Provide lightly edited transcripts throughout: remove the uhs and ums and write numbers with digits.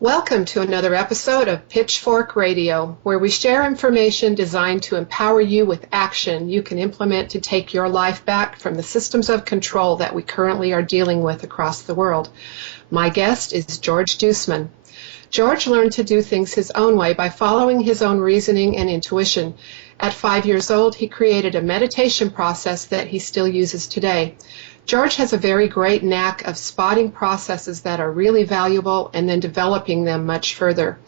Welcome to another episode of Pitchfork Radio, where we share information designed to empower you with action you can implement to take your life back from the systems of control that we currently are dealing with across the world. My guest is George Duisman. George learned to do things his own way by following his own reasoning and intuition. At 5 years old, he created a meditation process that he still uses today. George has a very great knack of spotting processes that are really valuable and then developing them much further.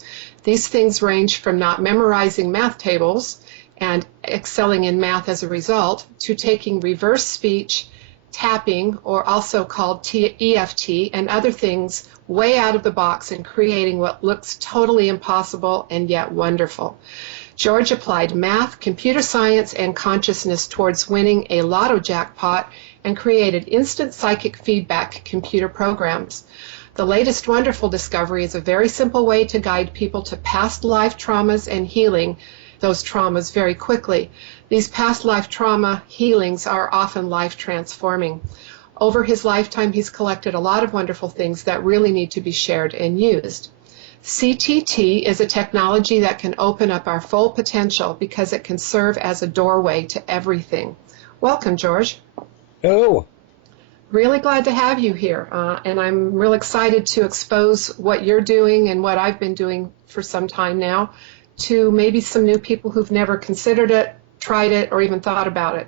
These things range from not memorizing math tables and excelling in math as a result to taking reverse speech, tapping, or also called EFT, and other things way out of the box and creating what looks totally impossible and yet wonderful. George applied math, computer science, and consciousness towards winning a lotto jackpot and created instant psychic feedback computer programs. The latest wonderful discovery is a very simple way to guide people to past life traumas and healing those traumas very quickly. These past life trauma healings are often life transforming. Over his lifetime, he's collected a lot of wonderful things that really need to be shared and used. CTT is a technology that can open up our full potential because it can serve as a doorway to everything. Welcome, George. Hello. Really glad to have you here, and I'm real excited to expose what you're doing and what I've been doing for some time now to maybe some new people who've never considered it, tried it, or even thought about it.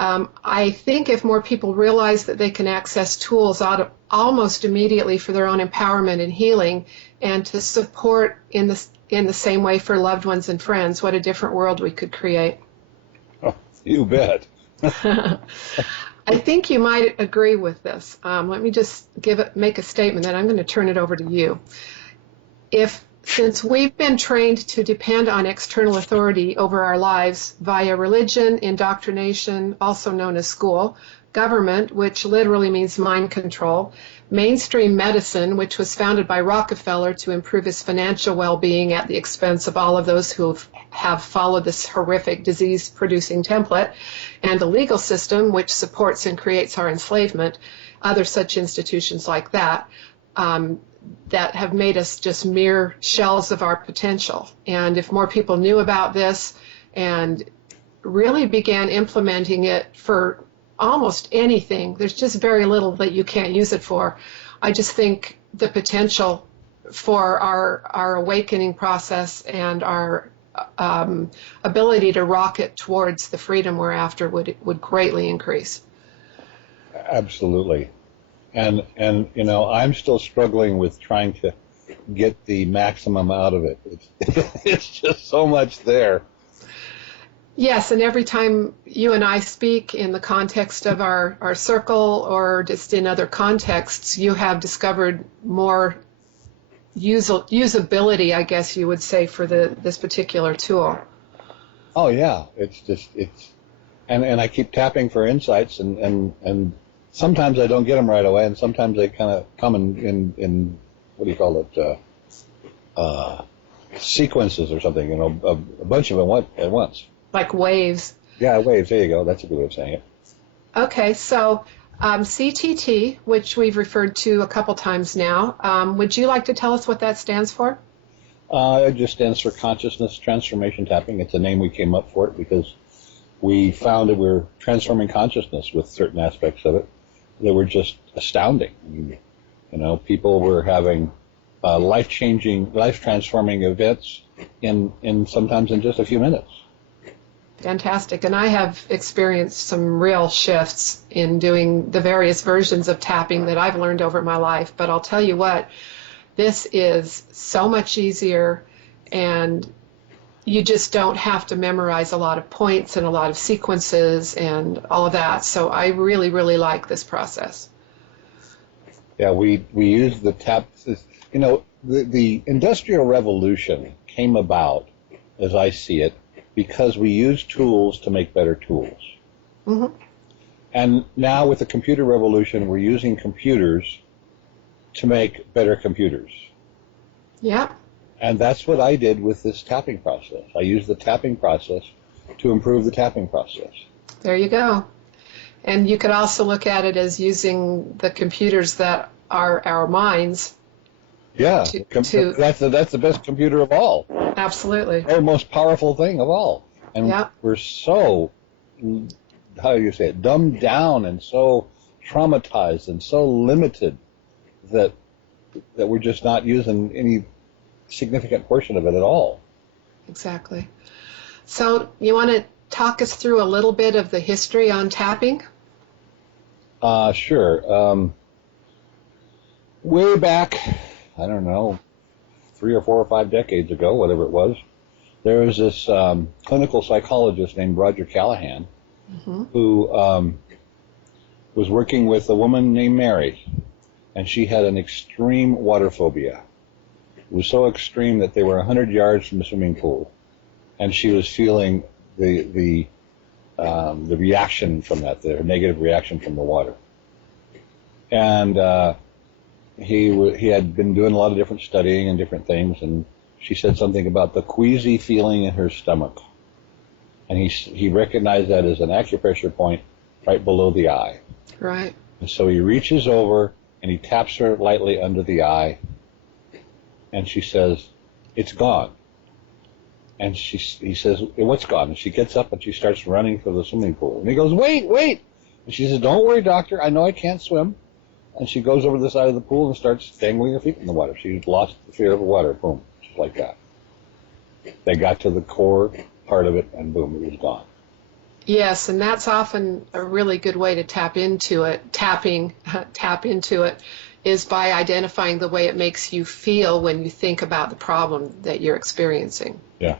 I think if more people realize that they can access tools almost immediately for their own empowerment and healing, and to support in the same way for loved ones and friends, what a different world we could create. Oh, you bet. I think you might agree with this. Let me just make a statement, then I'm going to turn it over to you. Since we've been trained to depend on external authority over our lives via religion, indoctrination, also known as school, government, which literally means mind control, mainstream medicine, which was founded by Rockefeller to improve his financial well-being at the expense of all of those who have followed this horrific disease-producing template, and the legal system, which supports and creates our enslavement, other such institutions like that, that have made us just mere shells of our potential. And if more people knew about this and really began implementing it for almost anything, there's just very little that you can't use it for. I just think the potential for our awakening process and our ability to rocket towards the freedom we're after would greatly increase. Absolutely. And you know, I'm still struggling with trying to get the maximum out of it. It's just so much there. Yes, and every time you and I speak in the context of our circle or just in other contexts, you have discovered more usability, I guess you would say, for this particular tool. Oh yeah, and I keep tapping for insights, and sometimes I don't get them right away, and sometimes they kind of come in what do you call it, sequences or something, you know, a bunch of them at once. Like waves. Yeah, waves, there you go, that's a good way of saying it. Okay, so CTT, which we've referred to a couple times now, would you like to tell us what that stands for? It just stands for Consciousness Transformation Tapping. It's a name we came up for it because we found that we were transforming consciousness with certain aspects of it that were just astounding. You know, people were having life-changing, life-transforming events in sometimes in just a few minutes. Fantastic. And I have experienced some real shifts in doing the various versions of tapping that I've learned over my life. But I'll tell you what, this is so much easier, and you just don't have to memorize a lot of points and a lot of sequences and all of that. So I really, really like this process. Yeah, we use the tap. You know, the Industrial Revolution came about, as I see it, because we use tools to make better tools. Mm-hmm. And now with the computer revolution, we're using computers to make better computers. Yeah. And that's what I did with this tapping process. I used the tapping process to improve the tapping process. There you go. And you could also look at it as using the computers that are our minds Yeah, to that's the best computer of all. absolutely. Or most powerful thing of all. And we're so, how do you say it, dumbed down and so traumatized and so limited that we're just not using any significant portion of it at all. Exactly. So you want to talk us through a little bit of the history on tapping? Sure. Way back, I don't know, 3 or 4 or 5 decades ago, whatever it was, there was this clinical psychologist named Roger Callahan who was working with a woman named Mary, and she had an extreme water phobia. It was so extreme that they were 100 yards from the swimming pool, and she was feeling the reaction from that, the negative reaction from the water. And he had been doing a lot of different studying and different things, and she said something about the queasy feeling in her stomach. And he recognized that as an acupressure point right below the eye. Right. And so he reaches over and he taps her lightly under the eye, and she says, "It's gone." And he says, "What's gone?" And she gets up and she starts running for the swimming pool. And he goes, "Wait." And she says, "Don't worry, doctor. I know I can't swim." And she goes over to the side of the pool and starts dangling her feet in the water. She lost the fear of the water. Boom. Just like that. They got to the core part of it, and boom, it was gone. Yes, and that's often a really good way to tap into it. Tap into it is by identifying the way it makes you feel when you think about the problem that you're experiencing. Yeah.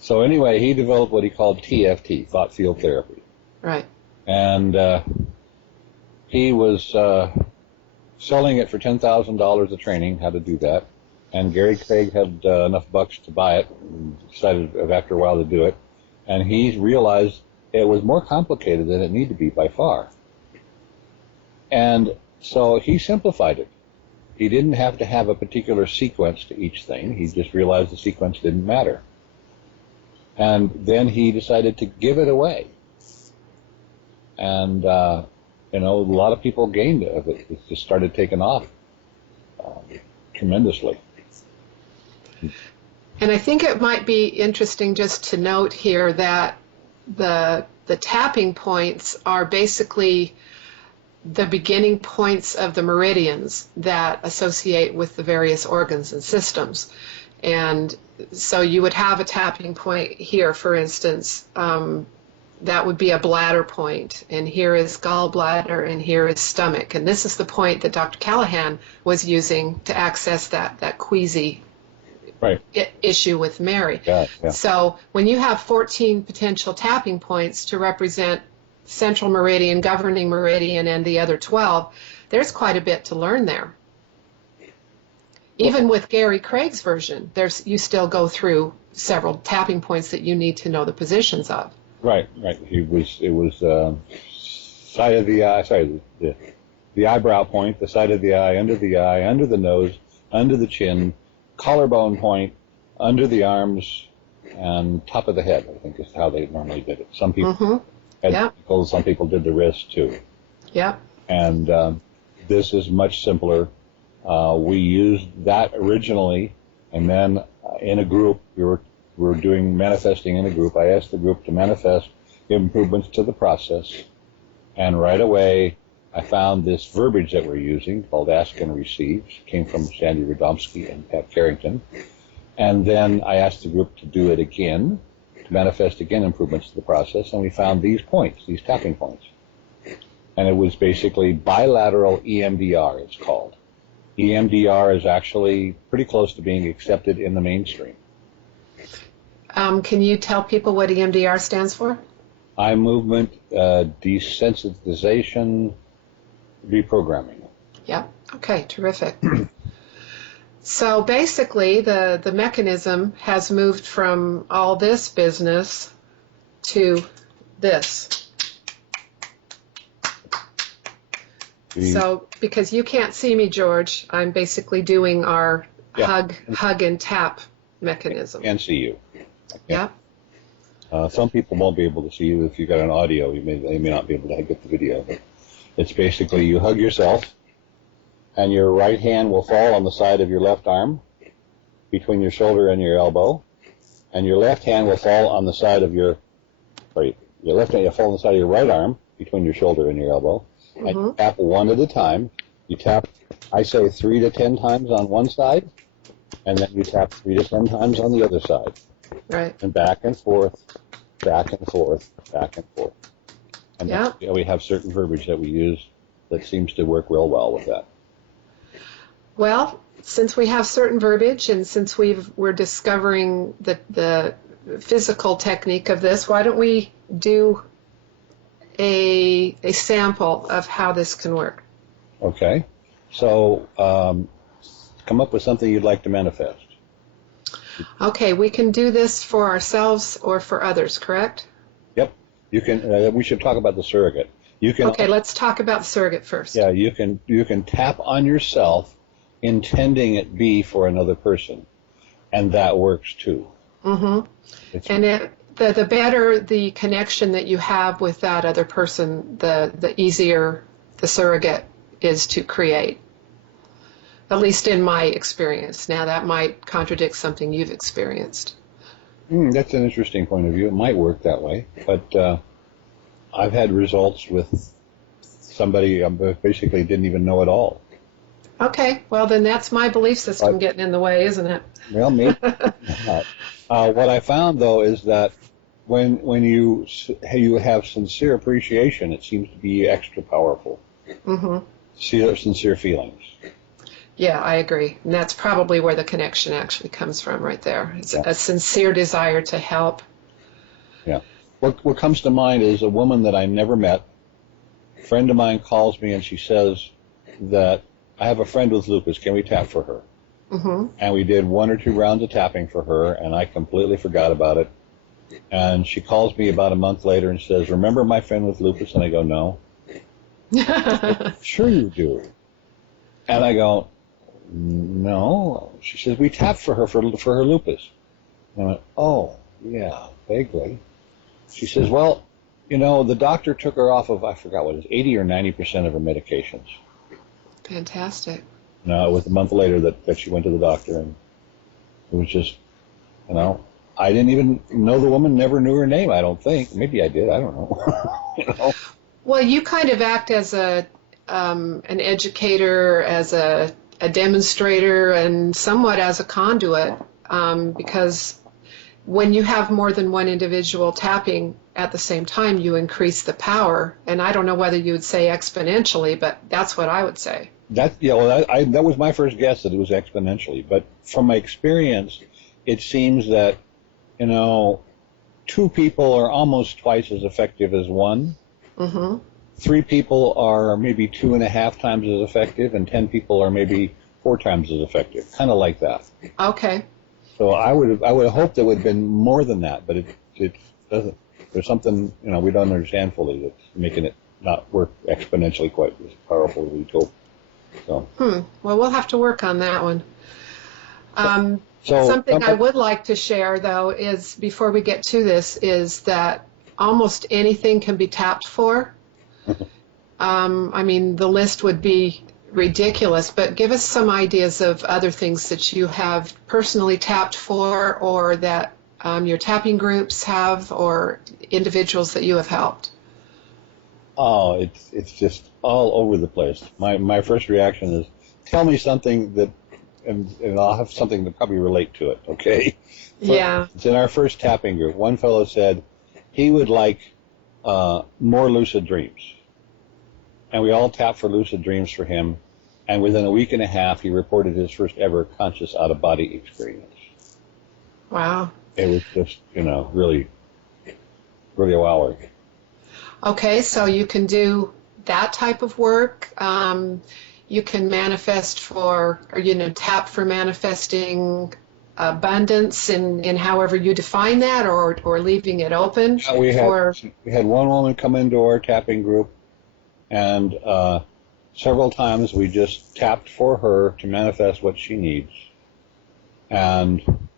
So anyway, he developed what he called TFT, thought field therapy. Right. And he was selling it for $10,000 a training, how to do that. And Gary Craig had enough bucks to buy it and decided after a while to do it. And he realized it was more complicated than it needed to be by far. And so he simplified it. He didn't have to have a particular sequence to each thing. He just realized the sequence didn't matter. And then he decided to give it away. And, a lot of people gained of it. It just started taking off tremendously. And I think it might be interesting just to note here that the tapping points are basically the beginning points of the meridians that associate with the various organs and systems. And so you would have a tapping point here, for instance, that would be a bladder point, and here is gallbladder, and here is stomach. And this is the point that Dr. Callahan was using to access that queasy issue with Mary. Yeah. So when you have 14 potential tapping points to represent central meridian, governing meridian, and the other 12, there's quite a bit to learn there. Even with Gary Craig's version, you still go through several tapping points that you need to know the positions of. Right. It was side of the eye, the eyebrow point, the side of the eye, under the nose, under the chin, collarbone point, under the arms, and top of the head, I think is how they normally did it. Some people had ankles, some people did the wrist too. Yeah. And this is much simpler. We used that originally, and then in a group, we were doing manifesting in a group. I asked the group to manifest improvements to the process, and right away I found this verbiage that we're using called ask and receive. It came from Sandy Radomski and Pat Carrington. And then I asked the group to do it again, to manifest again improvements to the process, and we found these points, these tapping points. And it was basically bilateral EMDR, it's called. EMDR is actually pretty close to being accepted in the mainstream. Can you tell people what EMDR stands for? Eye movement, desensitization, reprogramming. Yep. Okay, terrific. So basically, the mechanism has moved from all this business to this. So, because you can't see me, George, I'm basically doing our hug and tap mechanism. And see you. Yeah. Some people won't be able to see you if you've got an audio. They may not be able to get the video. But it's basically you hug yourself, and your right hand will fall on the side of your left arm between your shoulder and your elbow, and your left hand will fall on the side of your left hand will fall on the side of your right arm between your shoulder and your elbow, and you tap one at a time. You tap, I say 3 to 10 times on one side, and then you tap 3 to 10 times on the other side. Right. And back and forth, back and forth, back and forth. And we have certain verbiage that we use that seems to work real well with that. Well, since we have certain verbiage and since we're discovering the physical technique of this, why don't we do a sample of how this can work? Okay. So come up with something you'd like to manifest. Okay, we can do this for ourselves or for others, correct? Yep. You can. We should talk about the surrogate. You can. Okay, let's talk about the surrogate first. Yeah, you can tap on yourself, intending it be for another person, and that works too. Mm-hmm. And the better the connection that you have with that other person, the easier the surrogate is to create. At least in my experience. Now, that might contradict something you've experienced. That's an interesting point of view. It might work that way, but I've had results with somebody I basically didn't even know at all. Okay, well then that's my belief system getting in the way, isn't it? Well, maybe not. What I found, though, is that when you have sincere appreciation, it seems to be extra powerful. Mm-hmm. Sincere feelings. Yeah, I agree. And that's probably where the connection actually comes from right there. It's a sincere desire to help. Yeah. What comes to mind is a woman that I never met. A friend of mine calls me and she says that I have a friend with lupus. Can we tap for her? Mm-hmm. And we did 1 or 2 rounds of tapping for her, and I completely forgot about it. And she calls me about a month later and says, "Remember my friend with lupus?" And I go, "No." "Sure you do." And I go, "No." She says, "We tapped for her for her lupus." And I went, "Oh, yeah, vaguely." She says, "Well, the doctor took her off of, I forgot what it is, 80 or 90% of her medications." Fantastic. No, it was a month later that she went to the doctor, and it was just, I didn't even know the woman, never knew her name, I don't think. Maybe I did, I don't know. Well, you kind of act as an educator, as a demonstrator, and somewhat as a conduit, because when you have more than one individual tapping at the same time, you increase the power. And I don't know whether you would say exponentially, but that's what I would say. That was my first guess, that it was exponentially. But from my experience, it seems that, 2 people are almost twice as effective as one. Mm-hmm. 3 people are maybe 2.5 times as effective, and 10 people are maybe 4 times as effective. Kind of like that. Okay. So I would have hoped it would have been more than that, but it doesn't. There's something we don't understand fully that's making it not work exponentially quite as powerful as we hope. So. Well, we'll have to work on that one. Something I would like to share, though, is before we get to this, is that almost anything can be tapped for. I mean, the list would be ridiculous, but give us some ideas of other things that you have personally tapped for, or that your tapping groups have, or individuals that you have helped. Oh, it's just all over the place. My first reaction is, tell me something that, and I'll have something to probably relate to it, okay? Yeah. It's in our first tapping group. One fellow said he would like more lucid dreams. And we all tapped for lucid dreams for him, and within a week and a half, he reported his first ever conscious out-of-body experience. Wow. It was just, really, really a wower. Okay, so you can do that type of work. You can manifest for, or, tap for manifesting abundance in however you define that, or leaving it open. We had one woman come into our tapping group, and several times we just tapped for her to manifest what she needs. And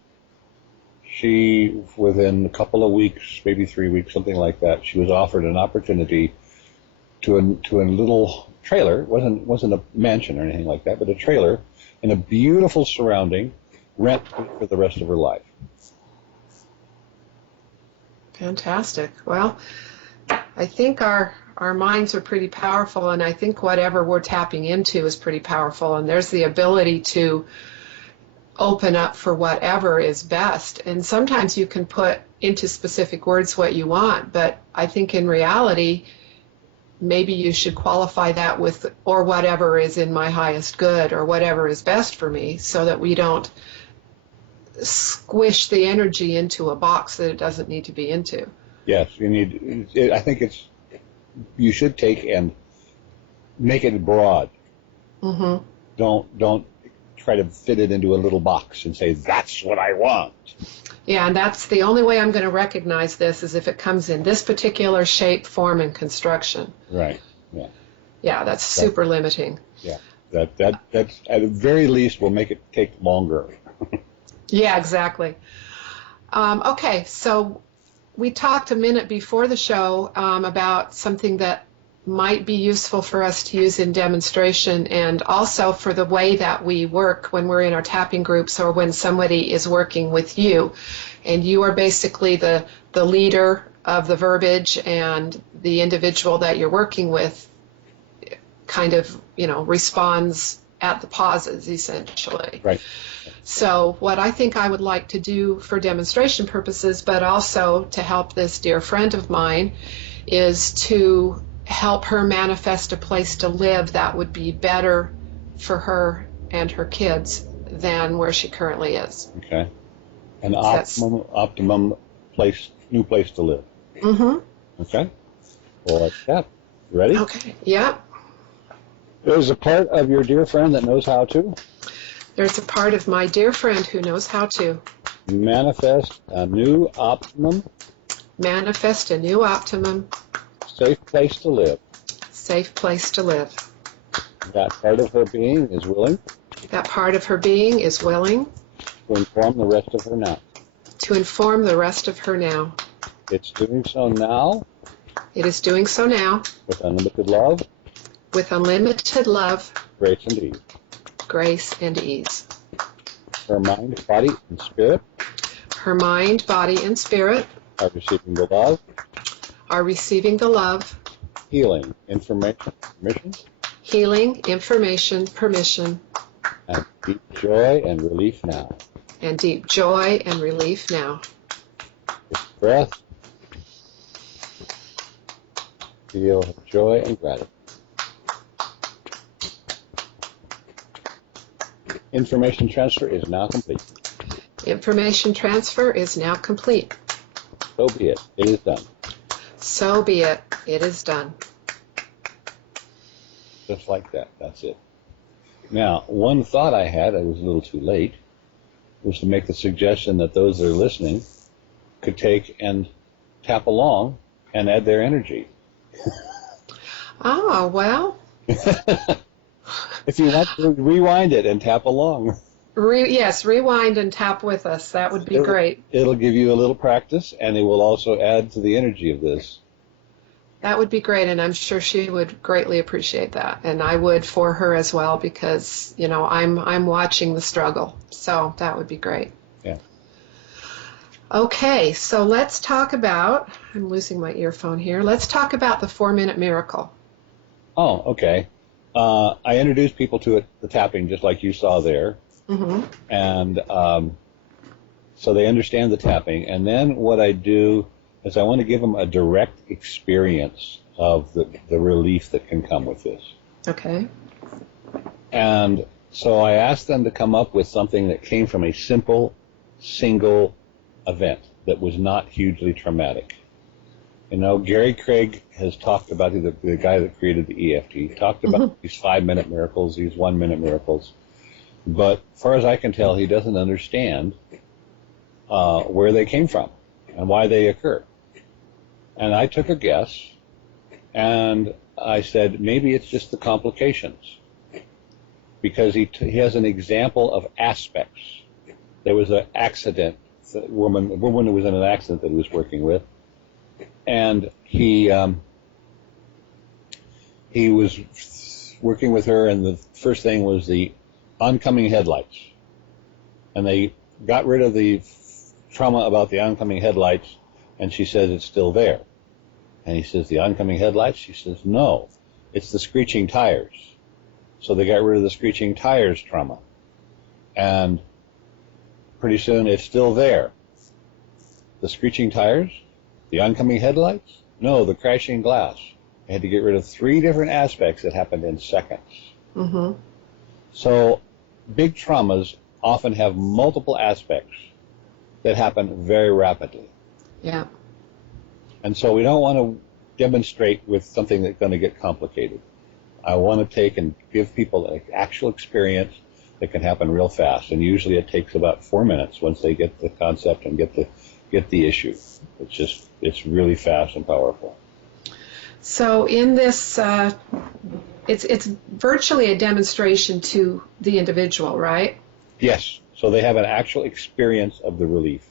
she, within a couple of weeks, maybe 3 weeks, something like that, she was offered an opportunity to a little trailer. It wasn't a mansion or anything like that, but a trailer in a beautiful surrounding, rent for the rest of her life. Fantastic. Well, I think our minds are pretty powerful, and I think whatever we're tapping into is pretty powerful, and there's the ability to open up for whatever is best. And sometimes you can put into specific words what you want, but I think in reality, maybe you should qualify that with, or whatever is in my highest good, or whatever is best for me, so that we don't squish the energy into a box that it doesn't need to be into. Yes, I think you should take and make it broad. Mm-hmm. Don't try to fit it into a little box and say, that's what I want. Yeah, and that's the only way I'm going to recognize this, is if it comes in this particular shape, form, and construction. Right. Yeah. Yeah, that's super limiting. Yeah. That's at the very least will make it take longer. Yeah, exactly. Okay, so we talked a minute before the show about something that might be useful for us to use in demonstration, and also for the way that we work when we're in our tapping groups, or when somebody is working with you. And you are basically the leader of the verbiage, and the individual that you're working with kind of, responds at the pauses, essentially. Right. So what I think I would like to do for demonstration purposes, but also to help this dear friend of mine, is to help her manifest a place to live that would be better for her and her kids than where she currently is. Okay. An optimum place, new place to live. Mm-hmm. Okay. Well, like that. Ready? Okay. Yeah. There's a part of your dear friend that knows how to There's a part of my dear friend who knows how to manifest a new optimum, safe place to live. Safe place to live. That part of her being is willing That part of her being is willing to inform the rest of her now. to inform the rest of her now. It's doing so now It is doing so now with unlimited love, grace, and ease. Grace and ease. Her mind, body, and spirit Her mind, body, and spirit are receiving the love, healing, information, permission, and deep joy and relief now. With breath, feel joy and gratitude. Information transfer is now complete. Information transfer is now complete. So be it. It is done. So be it. It is done. Just like that. That's it. Now, one thought I had, I was a little too late, was to make the suggestion that those that are listening could take and tap along and add their energy. Oh, well. If you want to rewind it and tap along. Yes, rewind and tap with us. That would be great. It'll give you a little practice, and it will also add to the energy of this. That would be great, and I'm sure she would greatly appreciate that, and I would for her as well, because I'm watching the struggle. So that would be great. Yeah. Okay, so let's talk about. I'm losing my earphone here. Let's talk about the 4-minute miracle. Oh, okay. I introduced people to it, the tapping, just like you saw there. Mm-hmm. And so they understand the tapping. And then what I do is I want to give them a direct experience of the relief that can come with this. Okay. And so I asked them to come up with something that came from a simple, single event that was not hugely traumatic. Gary Craig has talked about, the guy that created the EFT, talked about these 5-minute miracles, these 1-minute miracles. But as far as I can tell, he doesn't understand where they came from and why they occur. And I took a guess, and I said, maybe it's just the complications. Because he has an example of aspects. There was an accident, a woman who was in an accident that he was working with, and he was working with her, and the first thing was the oncoming headlights. And they got rid of the trauma about the oncoming headlights, and she says it's still there. And he says, the oncoming headlights? She says, no, it's the screeching tires. So they got rid of the screeching tires trauma. And pretty soon it's still there. The screeching tires? The oncoming headlights? No, the crashing glass. I had to get rid of 3 different aspects that happened in seconds. Mm-hmm. So big traumas often have multiple aspects that happen very rapidly. Yeah. And so we don't want to demonstrate with something that's going to get complicated. I want to take and give people an actual experience that can happen real fast. And usually it takes about 4 minutes once they get the concept and get the issue. It's really fast and powerful. So in this, it's virtually a demonstration to the individual, right? Yes. So they have an actual experience of the relief.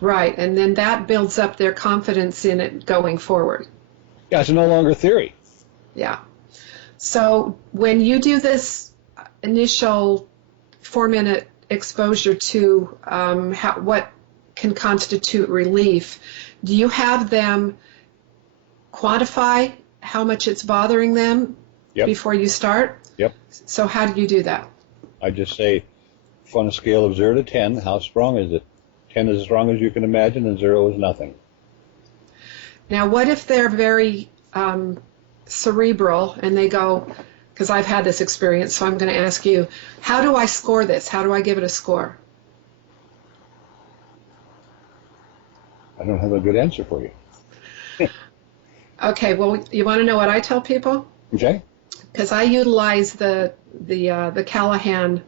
Right, and then that builds up their confidence in it going forward. Yeah, it's no longer theory. Yeah. So when you do this initial 4-minute exposure to what can constitute relief, do you have them quantify how much it's bothering them before you start? Yep. So how do you do that? I just say, on a scale of 0 to 10, how strong is it? 10 is as strong as you can imagine, and 0 is nothing. Now, what if they're very cerebral and they go, because I've had this experience, so I'm going to ask you, how do I score this? How do I give it a score? I don't have a good answer for you. Okay, well, you want to know what I tell people? Okay. Because I utilize the Callahan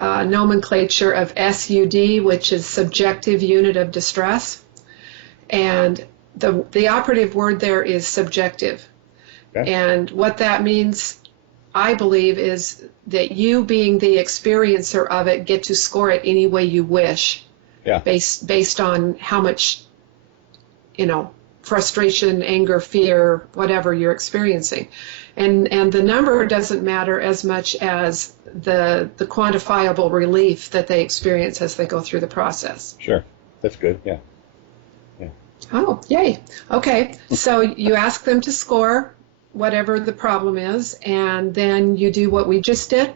nomenclature of SUD, which is subjective unit of distress, and the operative word there is subjective. Okay. And what that means, I believe, is that you, being the experiencer of it, get to score it any way you wish, based on how much, frustration, anger, fear, whatever you're experiencing. And the number doesn't matter as much as the quantifiable relief that they experience as they go through the process. Sure. That's good. Yeah. Oh, yay. Okay. So you ask them to score whatever the problem is, and then you do what we just did?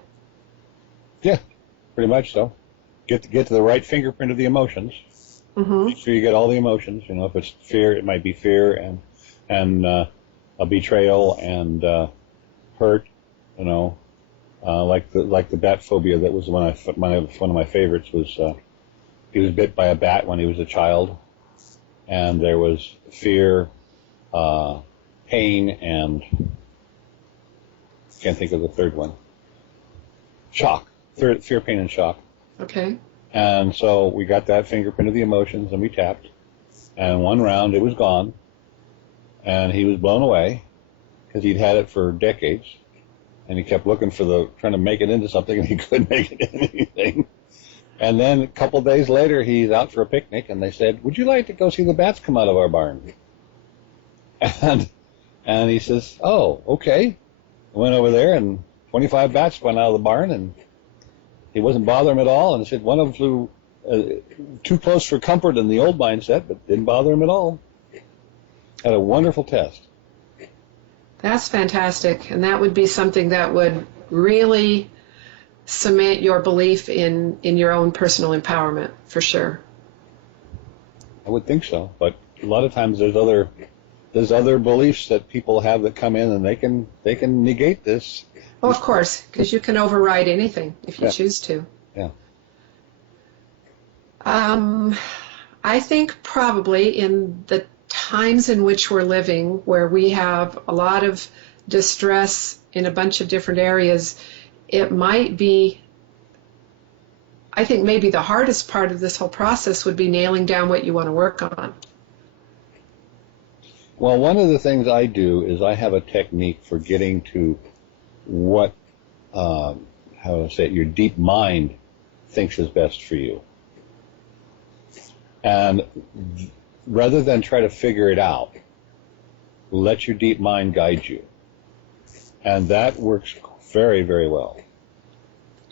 Yeah, pretty much so. Get to the right fingerprint of the emotions. Mm-hmm. Make sure you get all the emotions. If it's fear, it might be fear and a betrayal and hurt. Like the bat phobia. That was one of my favorites. Was he was bit by a bat when he was a child, and there was fear, pain, and can't think of the third one. Shock. Fear, pain, and shock. Okay. And so we got that fingerprint of the emotions, and we tapped. And one round, it was gone. And he was blown away because he'd had it for decades. And he kept looking trying to make it into something, and he couldn't make it into anything. And then a couple of days later, he's out for a picnic, and they said, "Would you like to go see the bats come out of our barn?" And he says, "Oh, okay." I went over there, and 25 bats went out of the barn, and he wasn't bothering him at all. And he said one of them flew too close for comfort in the old mindset, but didn't bother him at all. Had a wonderful test. That's fantastic, and that would be something that would really cement your belief in your own personal empowerment, for sure. I would think so, but a lot of times there's other beliefs that people have that come in, and they can negate this. Well, of course, because you can override anything if you choose to. Yeah. I think probably in the times in which we're living, where we have a lot of distress in a bunch of different areas, it might be, I think maybe the hardest part of this whole process would be nailing down what you want to work on. Well, one of the things I do is I have a technique for getting to what, how to say it, your deep mind thinks is best for you. And rather than try to figure it out, let your deep mind guide you. And that works very, very well.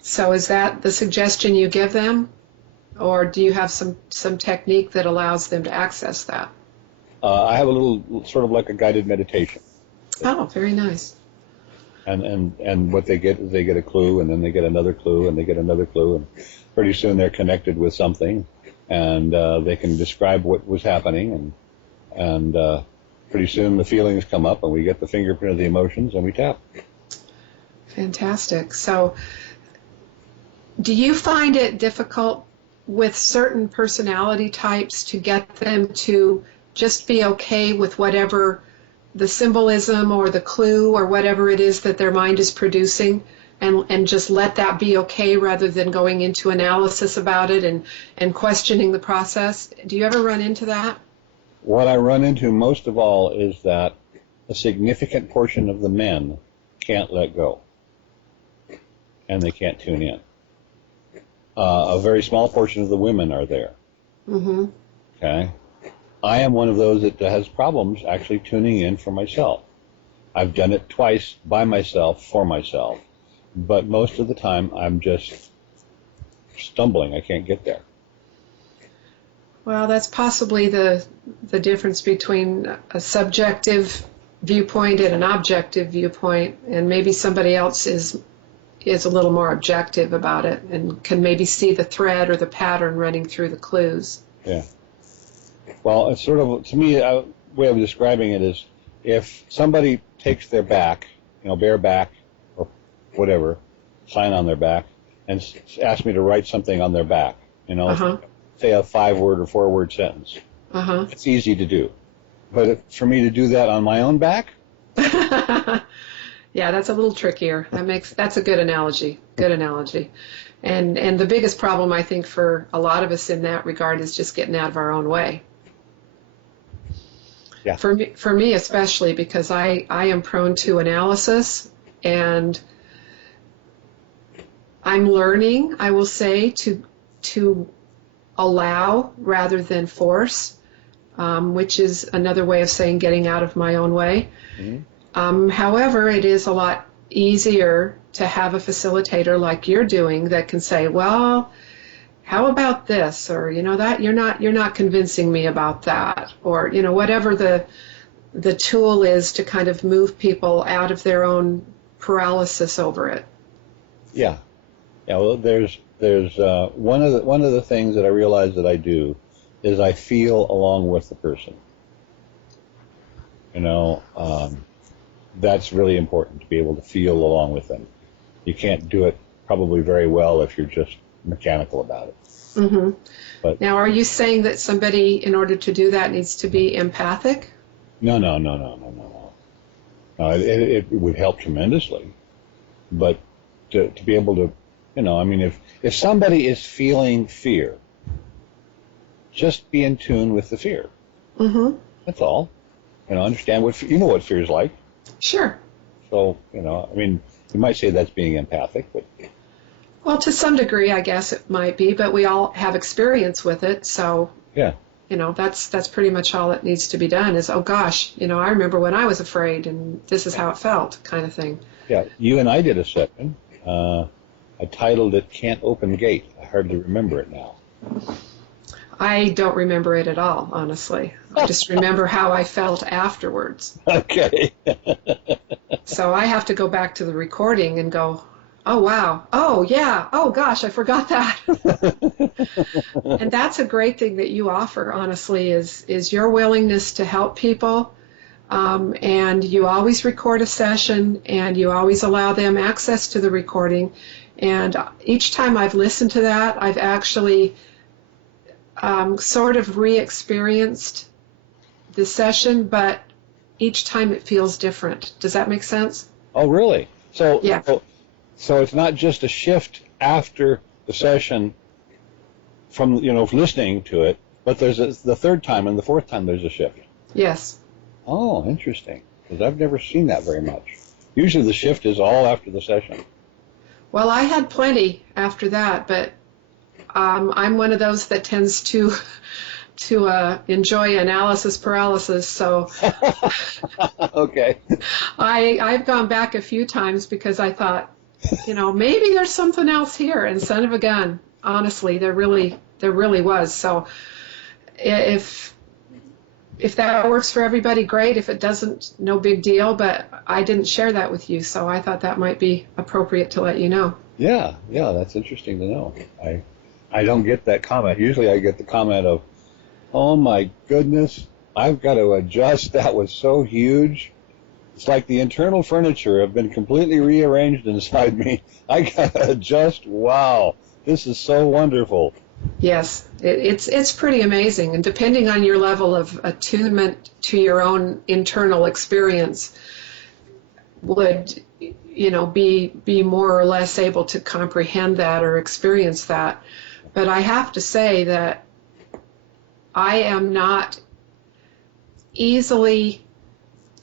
So is that the suggestion you give them? Or do you have some technique that allows them to access that? I have a little, sort of like a guided meditation. Oh, very nice. And what they get is they get a clue, and then they get another clue, and they get another clue, and pretty soon they're connected with something, and they can describe what was happening, and pretty soon the feelings come up, and we get the fingerprint of the emotions, and we tap. Fantastic. So do you find it difficult with certain personality types to get them to just be okay with whatever the symbolism or the clue or whatever it is that their mind is producing, and just let that be okay rather than going into analysis about it and questioning the process? Do you ever run into that? What I run into most of all is that a significant portion of the men can't let go, and they can't tune in. A very small portion of the women are there. Mm-hmm. Okay? I am one of those that has problems actually tuning in for myself. I've done it twice by myself, for myself, but most of the time I'm just stumbling. I can't get there. Well, that's possibly the difference between a subjective viewpoint and an objective viewpoint, and maybe somebody else is a little more objective about it and can maybe see the thread or the pattern running through the clues. Yeah. Well, it's sort of, to me, a way of describing it is if somebody takes their back, bare back or whatever, sign on their back, and asks me to write something on their back, say a 5-word or 4-word sentence. It's easy to do. But for me to do that on my own back? Yeah, that's a little trickier. That's a good analogy. Good analogy. And the biggest problem, I think, for a lot of us in that regard is just getting out of our own way. Yeah. For me especially, because I am prone to analysis, and I'm learning, I will say, to allow rather than force, which is another way of saying getting out of my own way. Mm-hmm. However, it is a lot easier to have a facilitator like you're doing that can say, well, how about this? Or, that you're not convincing me about that. Or, whatever the tool is to kind of move people out of their own paralysis over it. Yeah. Yeah. Well, there's one of the things that I realize that I do is I feel along with the person. That's really important, to be able to feel along with them. You can't do it probably very well if you're just mechanical about it. Mm-hmm. But now, are you saying that somebody, in order to do that, needs to be empathic? No. It would help tremendously. But to be able to, if somebody is feeling fear, just be in tune with the fear. Mm-hmm. That's all. Understand what fear is like. Sure. So, you might say that's being empathic, but... Well, to some degree, I guess it might be, but we all have experience with it, so... Yeah. That's pretty much all that needs to be done is, oh gosh, I remember when I was afraid, and this is how it felt, kind of thing. Yeah, you and I did a session. I titled it Can't Open Gate. I hardly remember it now. I don't remember it at all, honestly. I just remember how I felt afterwards. Okay. So I have to go back to the recording and go, oh, wow. Oh, yeah. Oh, gosh, I forgot that. And that's a great thing that you offer, honestly, is your willingness to help people. And you always record a session, and you always allow them access to the recording. And each time I've listened to that, I've actually... sort of re-experienced the session, but each time it feels different. Does that make sense? Oh, really? So, yeah. So it's not just a shift after the session from, listening to it, but there's the third time and the fourth time there's a shift. Yes. Oh, interesting. Because I've never seen that very much. Usually the shift is all after the session. Well, I had plenty after that, but I'm one of those that tends to to enjoy analysis paralysis, so Okay. I've gone back a few times because I thought, maybe there's something else here. And son of a gun, honestly, there really was. So if that works for everybody, great. If it doesn't, no big deal. But I didn't share that with you, so I thought that might be appropriate to let you know. Yeah, that's interesting to know. I don't get that comment. Usually I get the comment of, oh my goodness, I've got to adjust. That was so huge. It's like the internal furniture have been completely rearranged inside me. I got to adjust. Wow, this is so wonderful. Yes, it's pretty amazing. And depending on your level of attunement to your own internal experience would, be more or less able to comprehend that or experience that. But I have to say that I am not easily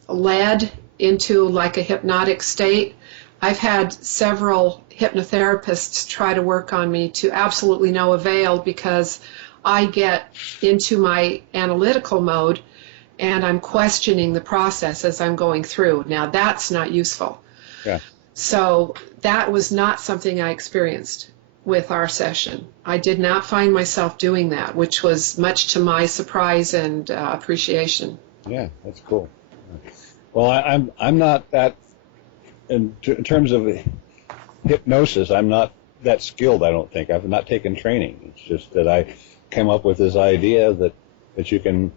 led into like a hypnotic state. I've had several hypnotherapists try to work on me to absolutely no avail because I get into my analytical mode and I'm questioning the process as I'm going through. Now that's not useful. Yeah. So that was not something I experienced with our session. I did not find myself doing that, which was much to my surprise and appreciation. Yeah, that's cool. Well, I'm not that, in terms of hypnosis, I'm not that skilled, I don't think. I've not taken training. It's just that I came up with this idea that you can,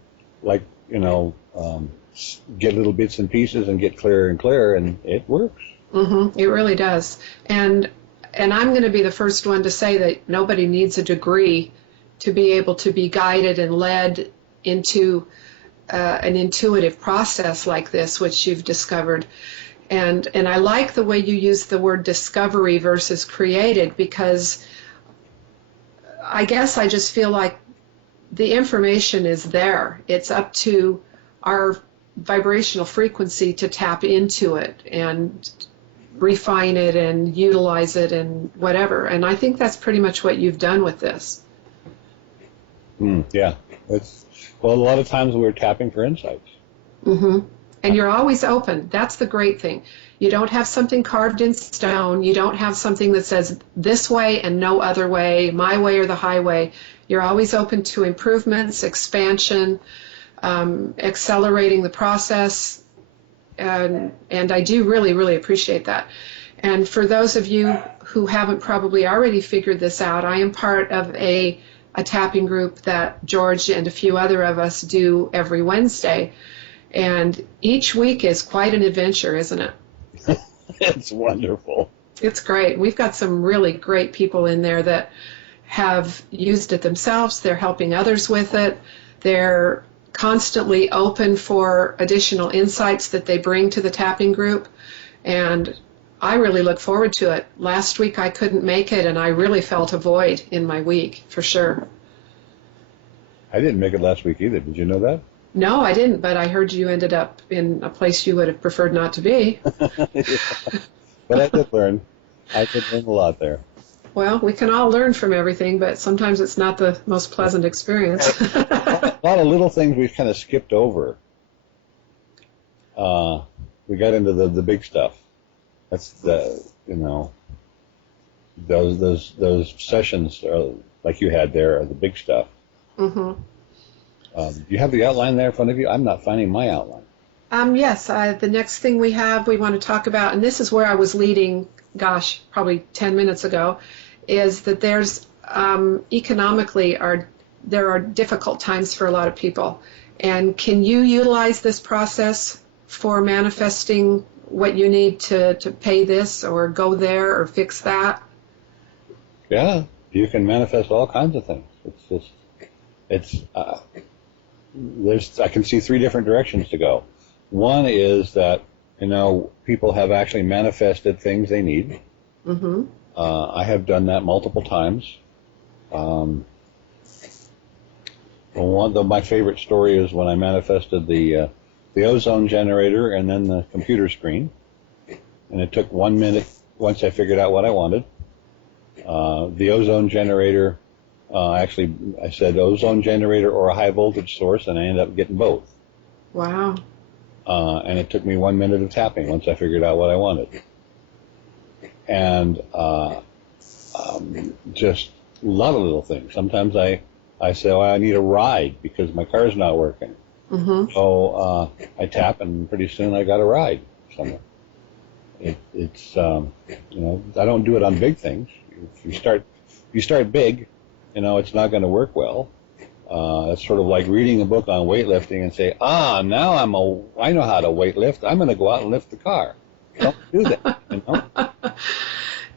get little bits and pieces and get clearer and clearer, and it works. Mm-hmm. It really does. And I'm going to be the first one to say that nobody needs a degree to be able to be guided and led into an intuitive process like this, which you've discovered. And I like the way you use the word discovery versus created, because I guess I just feel like the information is there. It's up to our vibrational frequency to tap into it and refine it and utilize it and whatever. And I think that's pretty much what you've done with this. Yeah. Well, a lot of times we're tapping for insights. Mm-hmm. And you're always open. That's the great thing. You don't have something carved in stone. You don't have something that says this way and no other way, my way or the highway. You're always open to improvements, expansion, accelerating the process. And I do really, really appreciate that. And for those of you who haven't probably already figured this out, I am part of a tapping group that George and a few other of us do every Wednesday. And each week is quite an adventure, isn't it? It's wonderful. It's great. We've got some really great people in there that have used it themselves. They're helping others with it. They're constantly open for additional insights that they bring to the tapping group. And I really look forward to it. Last week I couldn't make it, and I really felt a void in my week, for sure. I didn't make it last week either. Did you know that? No, I didn't, but I heard you ended up in a place you would have preferred not to be. Yeah. But I did learn. I did learn a lot there. Well, we can all learn from everything, but sometimes it's not the most pleasant experience. A lot of little things we've kind of skipped over. We got into the big stuff. That's those sessions like you had there are the big stuff. Mm-hmm. Do you have the outline there in front of you? I'm not finding my outline. Yes, the next thing we want to talk about, and this is where I was leading, probably 10 minutes ago, is that there's economically there are difficult times for a lot of people. And can you utilize this process for manifesting what you need to pay this or go there or fix that? Yeah, you can manifest all kinds of things. I can see three different directions to go. One is that, people have actually manifested things they need. Mm-hmm. I have done that multiple times. My favorite story is when I manifested the ozone generator and then the computer screen. And it took 1 minute once I figured out what I wanted. The ozone generator Actually, I said ozone generator or a high voltage source, and I ended up getting both. Wow. And it took me 1 minute of tapping once I figured out what I wanted. And just a lot of little things. Sometimes I say, oh, I need a ride because my car's not working. Mm-hmm. So I tap, and pretty soon I got a ride somewhere. It's I don't do it on big things. If you start big, it's not going to work well. It's sort of like reading a book on weightlifting and say, now I know how to weightlift. I'm going to go out and lift the car. Don't do that.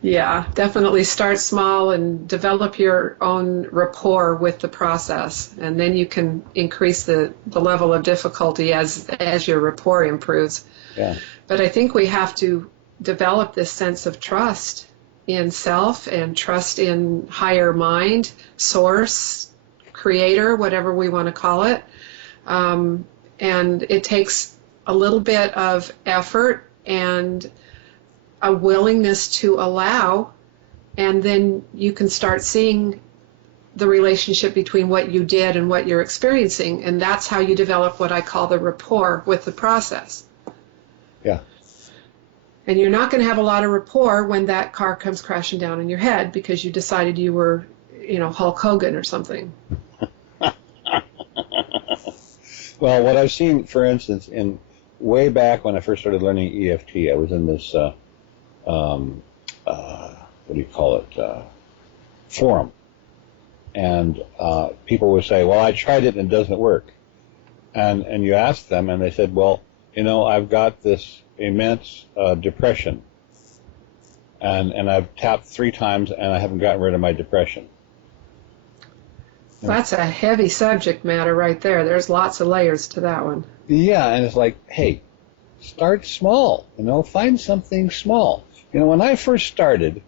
Yeah, definitely start small and develop your own rapport with the process, and then you can increase the level of difficulty as your rapport improves. Yeah. But I think we have to develop this sense of trust in self and trust in higher mind, source, creator, whatever we want to call it. And it takes a little bit of effort and a willingness to allow, and then you can start seeing the relationship between what you did and what you're experiencing, and that's how you develop what I call the rapport with the process. Yeah. And you're not going to have a lot of rapport when that car comes crashing down on your head because you decided you were, Hulk Hogan or something. Well, what I've seen, for instance, in way back when I first started learning EFT, I was in this forum, and people would say, well, I tried it and it doesn't work, and you ask them, and they said, well, I've got this immense depression, and I've tapped 3 times and I haven't gotten rid of my depression. That's a heavy subject matter right there. There's lots of layers to that one. Yeah, and it's like, hey, start small, find something small. When I first started,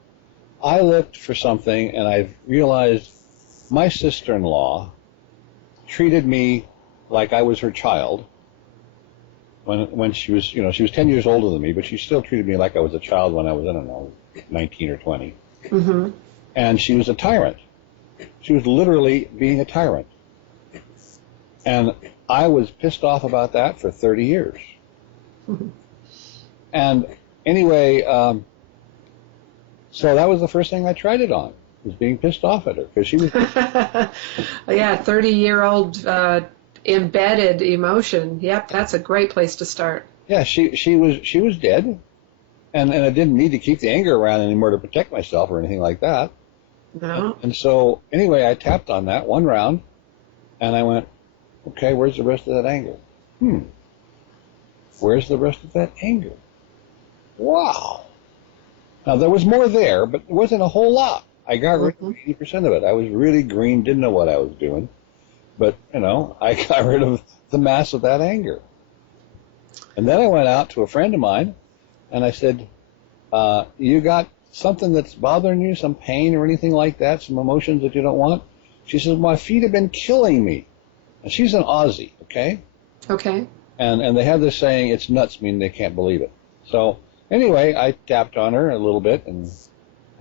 I looked for something, and I realized my sister-in-law treated me like I was her child. When she was, she was 10 years older than me, but she still treated me like I was a child when I was, 19 or 20. Mm-hmm. And she was a tyrant. She was literally being a tyrant. And I was pissed off about that for 30 years. Mm-hmm. And anyway, so that was the first thing I tried it on, was being pissed off at her, because she was... Yeah, 30-year-old embedded emotion. Yep, that's a great place to start. Yeah, she was dead, and I didn't need to keep the anger around anymore to protect myself or anything like that. No. And so, anyway, I tapped on that one round, and I went, okay, where's the rest of that anger? Where's the rest of that anger? Wow. Now, there was more there, but there wasn't a whole lot. I got rid of 80% of it. I was really green, didn't know what I was doing. But, I got rid of the mass of that anger. And then I went out to a friend of mine, and I said, you got something that's bothering you, some pain or anything like that, some emotions that you don't want? She says, my feet have been killing me. And she's an Aussie, okay? Okay. And they have this saying, it's nuts, meaning they can't believe it. So anyway, I tapped on her a little bit, and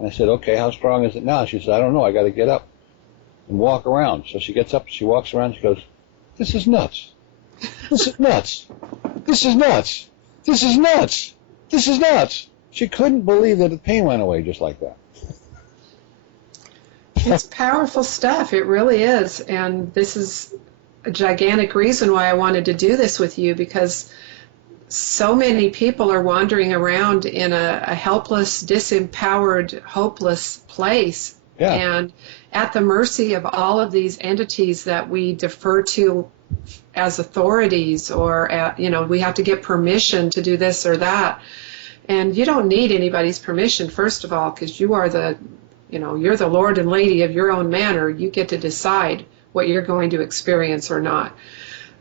I said, okay, how strong is it now? She said, I don't know, I got to get up and walk around. So she gets up, she walks around, she goes, this is nuts. This is nuts. This is nuts. This is nuts. This is nuts. She couldn't believe that the pain went away just like that. It's powerful stuff. It really is. And this is a gigantic reason why I wanted to do this with you, because so many people are wandering around in a helpless, disempowered, hopeless place. Yeah. And at the mercy of all of these entities that we defer to as authorities, or we have to get permission to do this or that. And you don't need anybody's permission, first of all, because you are you're the Lord and Lady of your own manner. You get to decide what you're going to experience or not.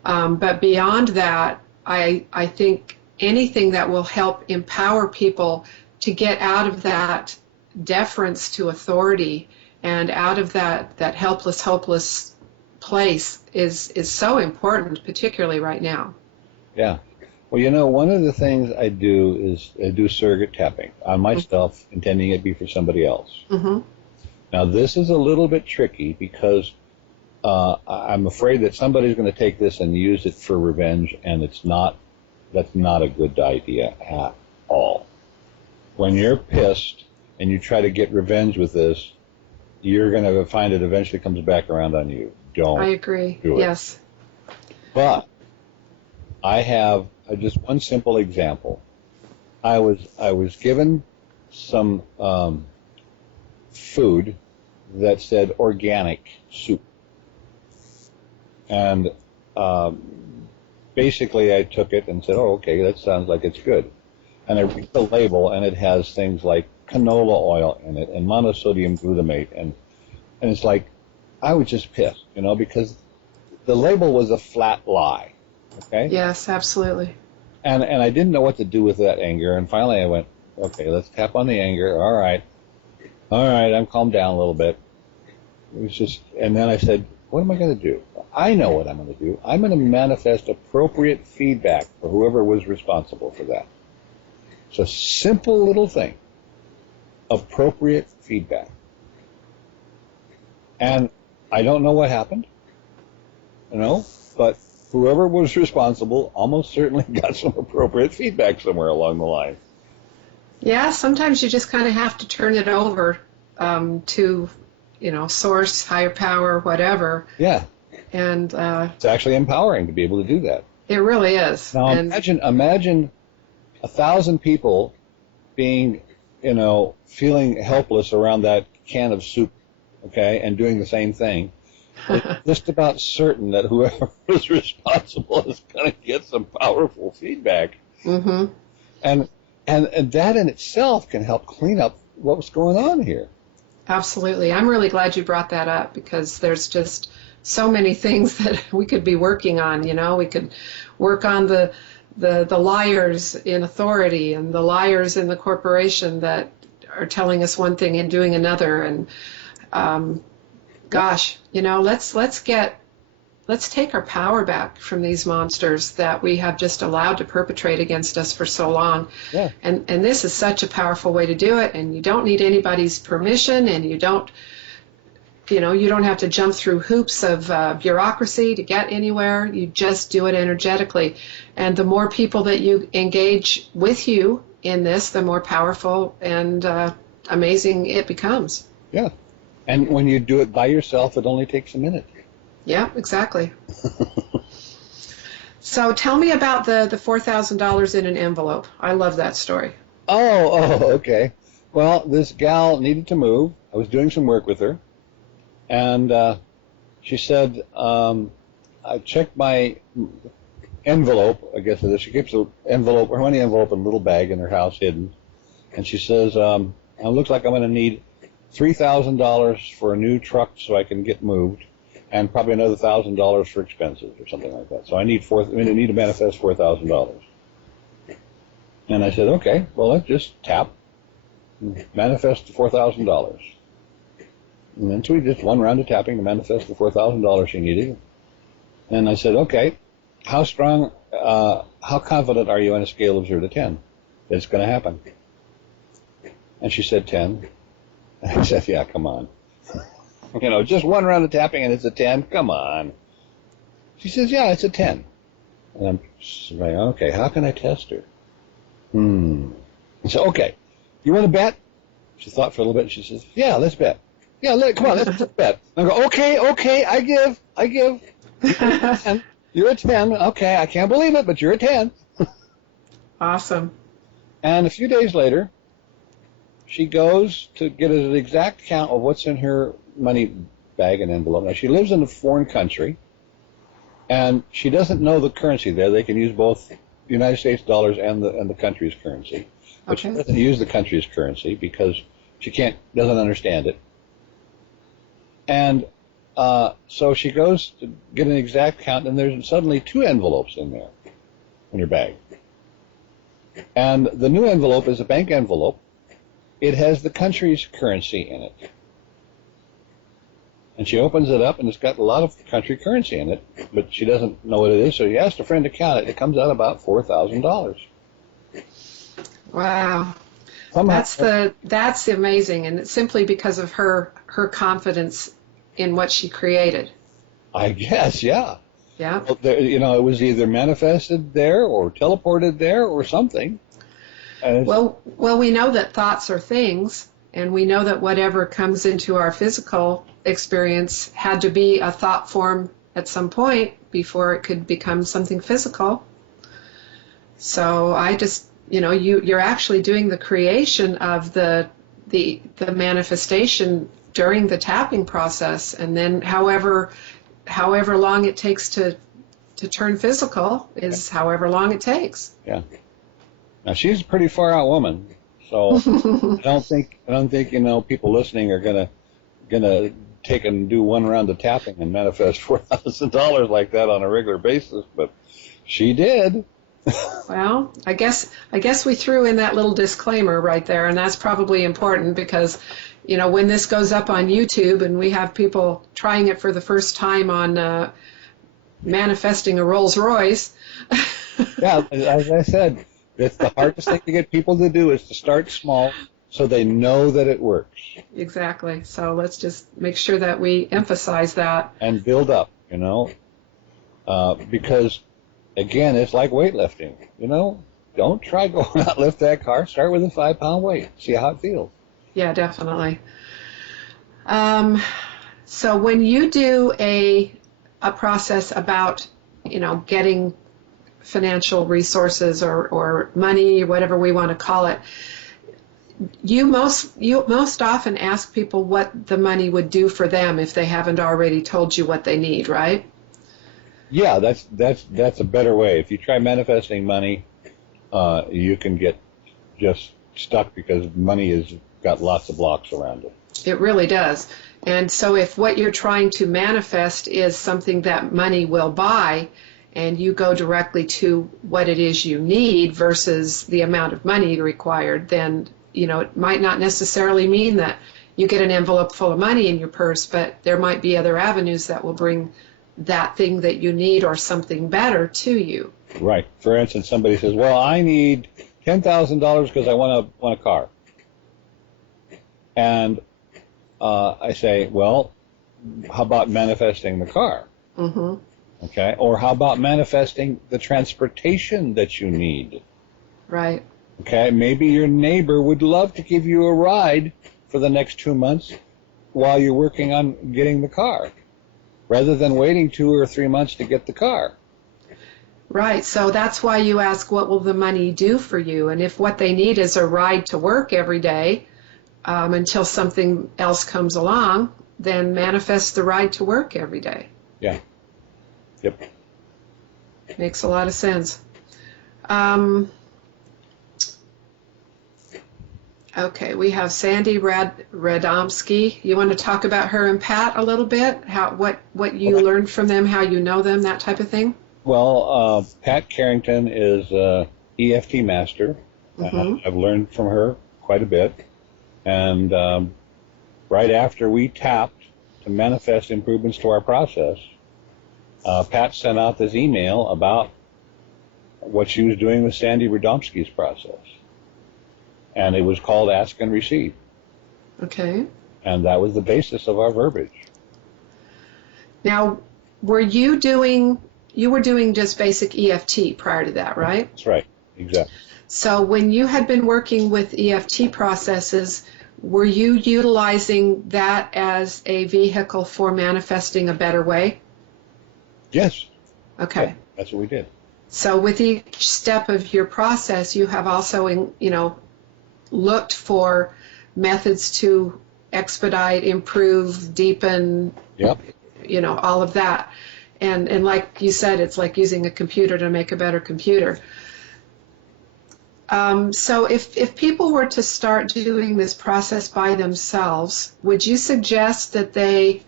But beyond that, I think anything that will help empower people to get out of that deference to authority and out of that helpless, hopeless place is so important, particularly right now. Yeah. Well, one of the things I do is I do surrogate tapping on myself, intending it to be for somebody else. Mm-hmm. Now, this is a little bit tricky because I'm afraid that somebody's going to take this and use it for revenge, and that's not a good idea at all. When you're pissed and you try to get revenge with this, you're going to find it eventually comes back around on you. Don't. I agree. Do it. Yes. But I have just one simple example. I was given some food that said organic soup, and basically I took it and said, "Oh, okay, that sounds like it's good." And I read the label, and it has things like canola oil in it and monosodium glutamate, and it's like I was just pissed, because the label was a flat lie. Okay. Yes, absolutely. And I didn't know what to do with that anger, and finally I went, okay, let's tap on the anger. All right, I'm calmed down a little bit. It was just, and then I said, what am I going to do? I know what I'm going to do. I'm going to manifest appropriate feedback for whoever was responsible for that. It's a simple little thing. Appropriate feedback. And I don't know what happened, but whoever was responsible almost certainly got some appropriate feedback somewhere along the line. Yeah, sometimes you just kind of have to turn it over to, source, higher power, whatever. Yeah. And it's actually empowering to be able to do that. It really is. Now imagine 1,000 people being, feeling helpless around that can of soup, okay, and doing the same thing. It's just about certain that whoever is responsible is going to get some powerful feedback. Mm-hmm. And that in itself can help clean up what was going on here. Absolutely. I'm really glad you brought that up, because there's just so many things that we could be working on. We could work on the liars in authority and the liars in the corporation that are telling us one thing and doing another. And let's take our power back from these monsters that we have just allowed to perpetrate against us for so long. Yeah. And this is such a powerful way to do it, and you don't need anybody's permission, and you don't have to jump through hoops of bureaucracy to get anywhere. You just do it energetically. And the more people that you engage with you in this, the more powerful and amazing it becomes. Yeah. And when you do it by yourself, it only takes a minute. Yeah, exactly. So tell me about the $4,000 in an envelope. I love that story. Oh, okay. Well, this gal needed to move. I was doing some work with her. And she said, I checked my envelope, I guess it is. She keeps her money envelope in a little bag in her house hidden. And she says, it looks like I'm going to need $3,000 for a new truck so I can get moved, and probably another $1,000 for expenses or something like that. So I need to manifest $4,000. And I said, okay, well, let's just tap, manifest the $4,000. And then so we did one round of tapping to manifest the $4,000 she needed. And I said, okay, how confident are you on a scale of 0 to 10 that it's going to happen? And she said 10. And I said, yeah, come on. Just one round of tapping and it's a 10? Come on. She says, yeah, it's a 10. And I'm like, okay, how can I test her? I said, okay, you want to bet? She thought for a little bit and she says, yeah, let's bet. Yeah, come on, let's bet. And I go, okay, I give. You're a 10. Okay, I can't believe it, but you're a 10. Awesome. And a few days later, she goes to get an exact count of what's in her money bag and envelope. Now, she lives in a foreign country, and she doesn't know the currency there. They can use both the United States dollars and the country's currency. But She doesn't use the country's currency because she doesn't understand it. And so she goes to get an exact count, and there's suddenly 2 envelopes in there in her bag. And the new envelope is a bank envelope. It has the country's currency in it. And she opens it up, and it's got a lot of country currency in it, but she doesn't know what it is, so she asked a friend to count it. It comes out about $4,000. Wow. Somehow, That's amazing, and it's simply because of her confidence in what she created. I guess, yeah. Yeah. Well, there, it was either manifested there or teleported there or something. Well, we know that thoughts are things, and we know that whatever comes into our physical experience had to be a thought form at some point before it could become something physical. So I just, you're actually doing the creation of the manifestation during the tapping process, and then however long it takes to turn physical is however long it takes. Yeah. Now she's a pretty far out woman, so I don't think people listening are gonna take and do one round of tapping and manifest $4,000 like that on a regular basis, but she did. Well, I guess we threw in that little disclaimer right there, and that's probably important because, when this goes up on YouTube and we have people trying it for the first time on manifesting a Rolls Royce. Yeah, as I said, it's the hardest thing to get people to do is to start small so they know that it works. Exactly. So let's just make sure that we emphasize that. And build up, because, again, it's like weightlifting, Don't try going out and lift that car. Start with a 5-pound weight. See how it feels. Yeah, definitely. So when you do a process about, getting financial resources or money, whatever we want to call it, you most often ask people what the money would do for them if they haven't already told you what they need, right? Yeah, that's a better way. If you try manifesting money, you can get just stuck because money has got lots of blocks around it. It really does. And so if what you're trying to manifest is something that money will buy, and you go directly to what it is you need versus the amount of money required, then, it might not necessarily mean that you get an envelope full of money in your purse, but there might be other avenues that will bring that thing that you need or something better to you. Right. For instance, somebody says, well, I need $10,000 because I want a car. And I say, well, how about manifesting the car? Mm-hmm. Okay. Or how about manifesting the transportation that you need? Right. Okay. Maybe your neighbor would love to give you a ride for the next 2 months while you're working on getting the car, rather than waiting 2 or 3 months to get the car. Right. So that's why you ask, what will the money do for you? And if what they need is a ride to work every day until something else comes along, then manifest the ride to work every day. Yeah. Yep. Makes a lot of sense. Okay, we have Sandy Radomski. You want to talk about her and Pat a little bit? What you learned from them, how you know them, that type of thing? Well, Pat Carrington is an EFT master. Mm-hmm. I've learned from her quite a bit. And right after we tapped to manifest improvements to our process, Pat sent out this email about what she was doing with Sandy Radomski's process. And it was called Ask and Receive. Okay. And that was the basis of our verbiage. Now, were you doing just basic EFT prior to that, right? That's right. Exactly. So when you had been working with EFT processes, were you utilizing that as a vehicle for manifesting a better way? Yes. Okay. Yeah, that's what we did. So with each step of your process, you have also, looked for methods to expedite, improve, deepen, Yep. All of that. And like you said, it's like using a computer to make a better computer. So if people were to start doing this process by themselves, would you suggest that they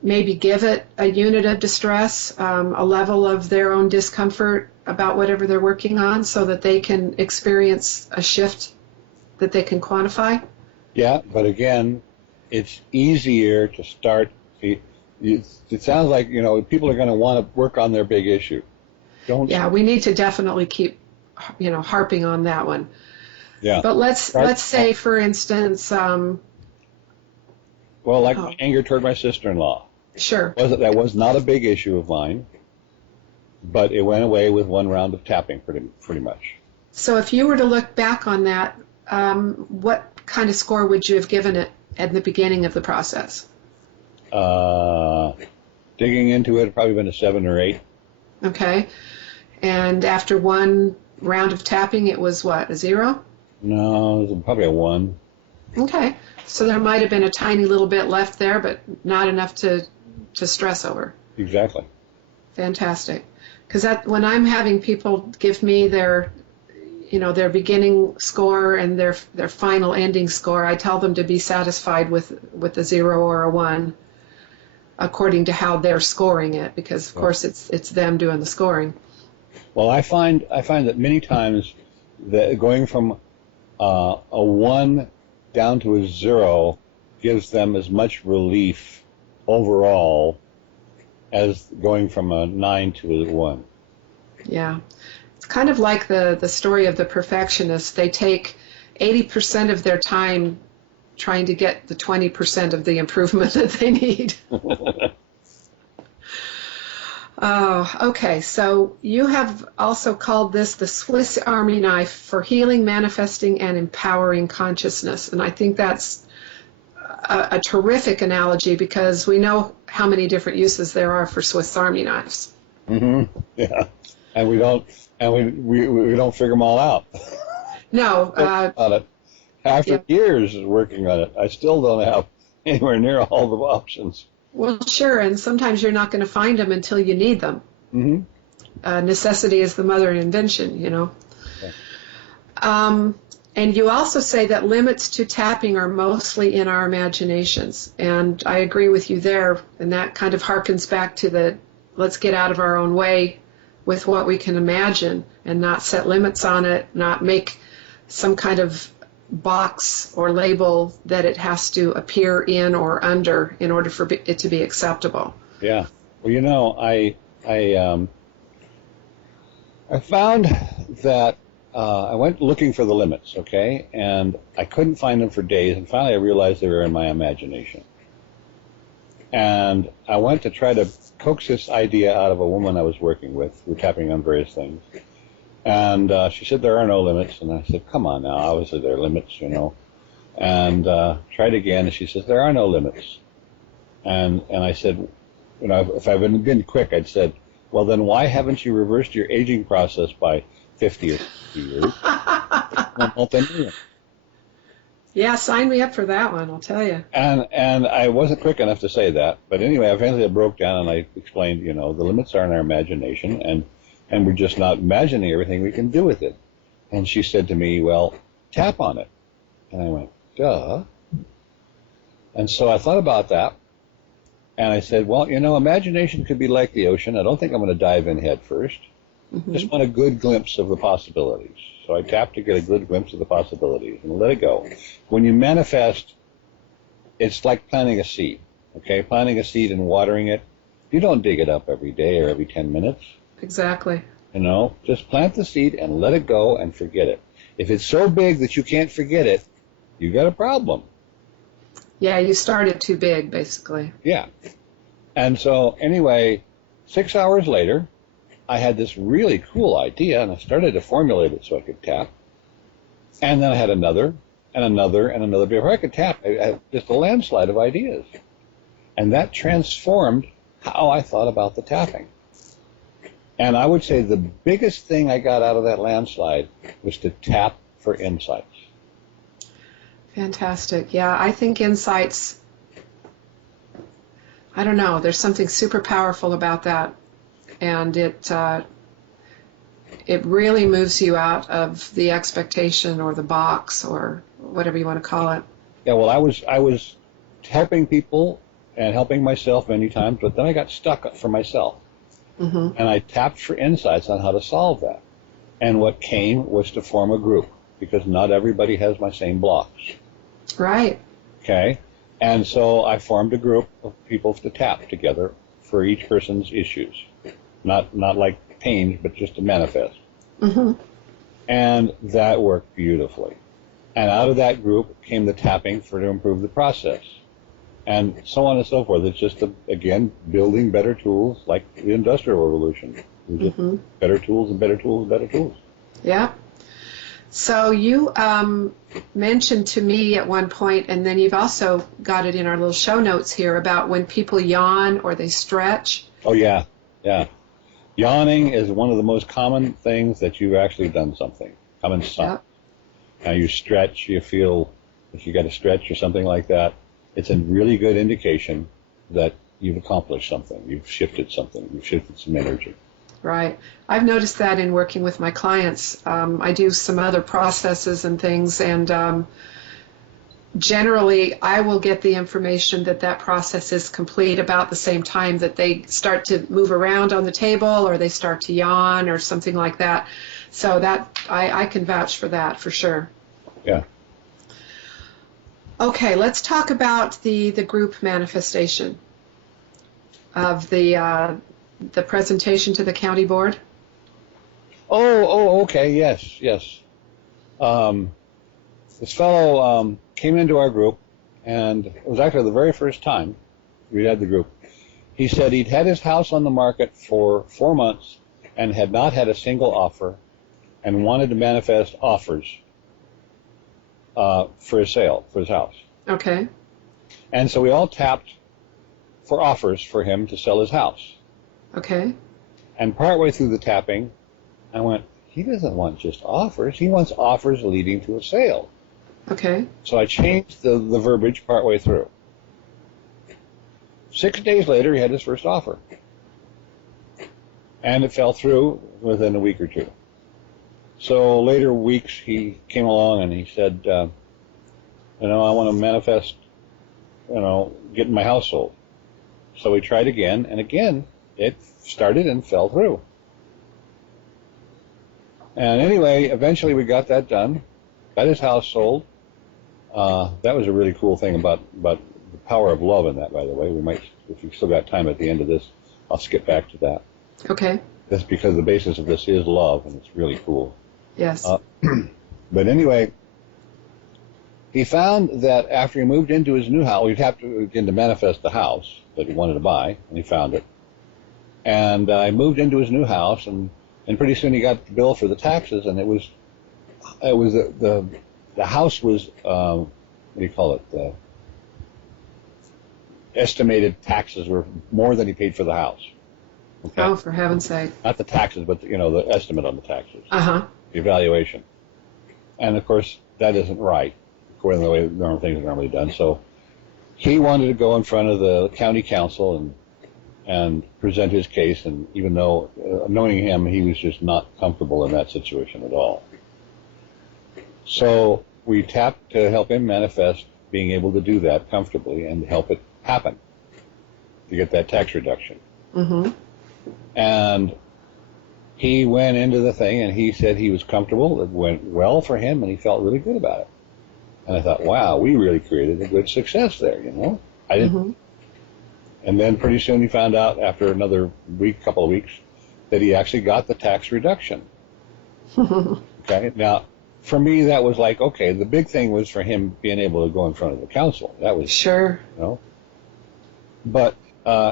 maybe give it a unit of distress, a level of their own discomfort about whatever they're working on, so that they can experience a shift that they can quantify? Yeah, but again, it's easier to start. It sounds like, people are going to want to work on their big issue. Yeah, we need to definitely keep, harping on that one. Yeah. But let's say, for instance, well, like anger toward my sister-in-law. Sure. That was not a big issue of mine, but it went away with one round of tapping, pretty much. So if you were to look back on that, what kind of score would you have given it at the beginning of the process? Digging into it, probably been a 7 or 8. Okay. And after one round of tapping, it was what, a 0? No, it was probably a 1. Okay. So there might have been a tiny little bit left there, but not enough to stress over. Exactly. Fantastic. Because when I'm having people give me their beginning score and their final ending score, I tell them to be satisfied with a 0 or a 1, according to how they're scoring it, because of course it's them doing the scoring. Well, I find that many times that going from a 1 down to a 0 gives them as much relief overall as going from a 9 to a 1. Yeah. It's kind of like the story of the perfectionist. They take 80% of their time trying to get the 20% of the improvement that they need. Oh, okay. So you have also called this the Swiss Army knife for healing, manifesting, and empowering consciousness. And I think that's a terrific analogy, because we know how many different uses there are for Swiss Army knives. Mm-hmm. Yeah. And we don't figure them all out. No. On it. After years of working on it, I still don't have anywhere near all the options. Well, sure, and sometimes you're not going to find them until you need them. Mm-hmm. Necessity is the mother of invention, Yeah. And you also say that limits to tapping are mostly in our imaginations, and I agree with you there, and that kind of harkens back to the let's get out of our own way with what we can imagine and not set limits on it, not make some kind of box or label that it has to appear in or under in order for it to be acceptable. Yeah. Well, I found that I went looking for the limits, okay, and I couldn't find them for days, and finally I realized they were in my imagination. And I went to try to coax this idea out of a woman I was working with. We were tapping on various things. And she said, there are no limits. And I said, come on now, obviously there are limits, And tried again, and she says, there are no limits. And I said, if I've been quick, I'd said, well, then why haven't you reversed your aging process by 50 or 60 years? Yeah, sign me up for that one, I'll tell you. And I wasn't quick enough to say that. But anyway, eventually I broke down and I explained, the limits are in our imagination, and we're just not imagining everything we can do with it. And she said to me, well, tap on it. And I went, duh. And so I thought about that, and I said, well, imagination could be like the ocean. I don't think I'm going to dive in head first. Mm-hmm. Just want a good glimpse of the possibilities. So I tapped to get a good glimpse of the possibilities and let it go. When you manifest, it's like planting a seed, okay? Planting a seed and watering it. You don't dig it up every day or every 10 minutes. Exactly. Just plant the seed and let it go and forget it. If it's so big that you can't forget it, you got a problem. Yeah, you started too big, basically. Yeah. And so anyway, 6 hours later, I had this really cool idea, and I started to formulate it so I could tap. And then I had another, and another, and another. Before I could tap, I had just a landslide of ideas. And that transformed how I thought about the tapping. And I would say the biggest thing I got out of that landslide was to tap for insights. Fantastic. Yeah, I think insights, I don't know, there's something super powerful about that. And it really moves you out of the expectation or the box or whatever you want to call it. Yeah, well, I was helping people and helping myself many times, but then I got stuck for myself. Mm-hmm. And I tapped for insights on how to solve that. And what came was to form a group, because not everybody has my same blocks. Right. Okay? And so I formed a group of people to tap together for each person's issues. Not like pain, but just to manifest. Mm-hmm. And that worked beautifully. And out of that group came the tapping to improve the process. And so on and so forth. It's just, again, building better tools like the Industrial Revolution. Mm-hmm. Better tools and better tools and better tools. Yeah. So you mentioned to me at one point, and then you've also got it in our little show notes here, about when people yawn or they stretch. Oh, yeah. Yeah. Yawning is one of the most common things that you've actually done something. Common sign. Yep. Now you stretch, you feel, if you got to stretch or something like that, it's a really good indication that you've accomplished something. You've shifted something. You've shifted some energy. Right. I've noticed that in working with my clients. I do some other processes and things, and generally I will get the information that that process is complete about the same time that they start to move around on the table or they start to yawn or something like that. So that I can vouch for that for sure. Yeah. Okay, let's talk about the group manifestation of the presentation to the county board. Okay, yes. This fellow came into our group, and it was actually the very first time we had the group. He said he'd had his house on the market for 4 months and had not had a single offer and wanted to manifest offers for his sale, for his house. Okay. And so we all tapped for offers for him to sell his house. Okay. And partway through the tapping, I went, he doesn't want just offers. He wants offers leading to a sale. Okay. So I changed the verbiage partway through. 6 days later, he had his first offer. And it fell through within a week or two. So later weeks, he came along and he said, I want to manifest, getting my house sold. So we tried again, and again, it started and fell through. And anyway, eventually we got that done, got his house sold. That was a really cool thing about the power of love in that, by the way. We might, if you've still got time at the end of this, I'll skip back to that. Okay. That's because the basis of this is love, and it's really cool. Yes. But anyway, he found that after he moved into his new house, we'd have to begin to manifest the house that he wanted to buy, and he found it. And I moved into his new house, and pretty soon he got the bill for the taxes, and it was the house was what do you call it? The estimated taxes were more than he paid for the house. Okay? Oh, for heaven's sake! Not the taxes, but the estimate on the taxes. Uh-huh. The evaluation. And of course, that isn't right according to the way normal things are normally done. So he wanted to go in front of the county council and present his case, and even though, knowing him, he was just not comfortable in that situation at all. So we tapped to help him manifest being able to do that comfortably and help it happen, to get that tax reduction. Mm-hmm. And he went into the thing, and he said he was comfortable. It went well for him, and he felt really good about it. And I thought, wow, we really created a good success there, I didn't. Mm-hmm. And then pretty soon he found out after another couple of weeks, that he actually got the tax reduction. Okay. Now, for me, that was like, okay, the big thing was for him being able to go in front of the council. That was sure. But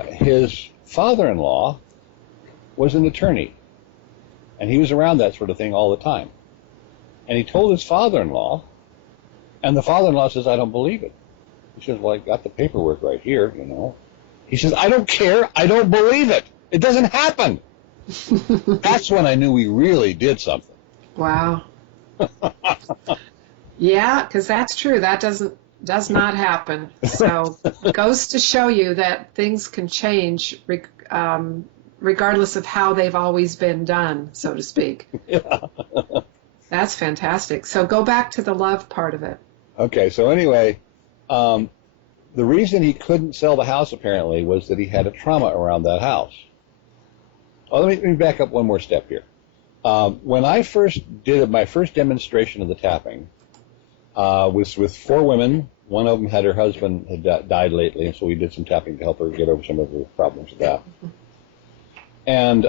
his father-in-law was an attorney, and he was around that sort of thing all the time. And he told his father-in-law, and the father-in-law says, I don't believe it. He says, well, I got the paperwork right here, He says, I don't care. I don't believe it. It doesn't happen. That's when I knew we really did something. Wow. Yeah, because that's true. That does not happen. So it goes to show you that things can change regardless of how they've always been done, so to speak. Yeah. That's fantastic. So go back to the love part of it. Okay, so anyway, the reason he couldn't sell the house apparently was that he had a trauma around that house. Oh, let me back up one more step here. When I first did my first demonstration of the tapping, was with 4 women. One of them had her husband had died lately, and so we did some tapping to help her get over some of the problems with that. And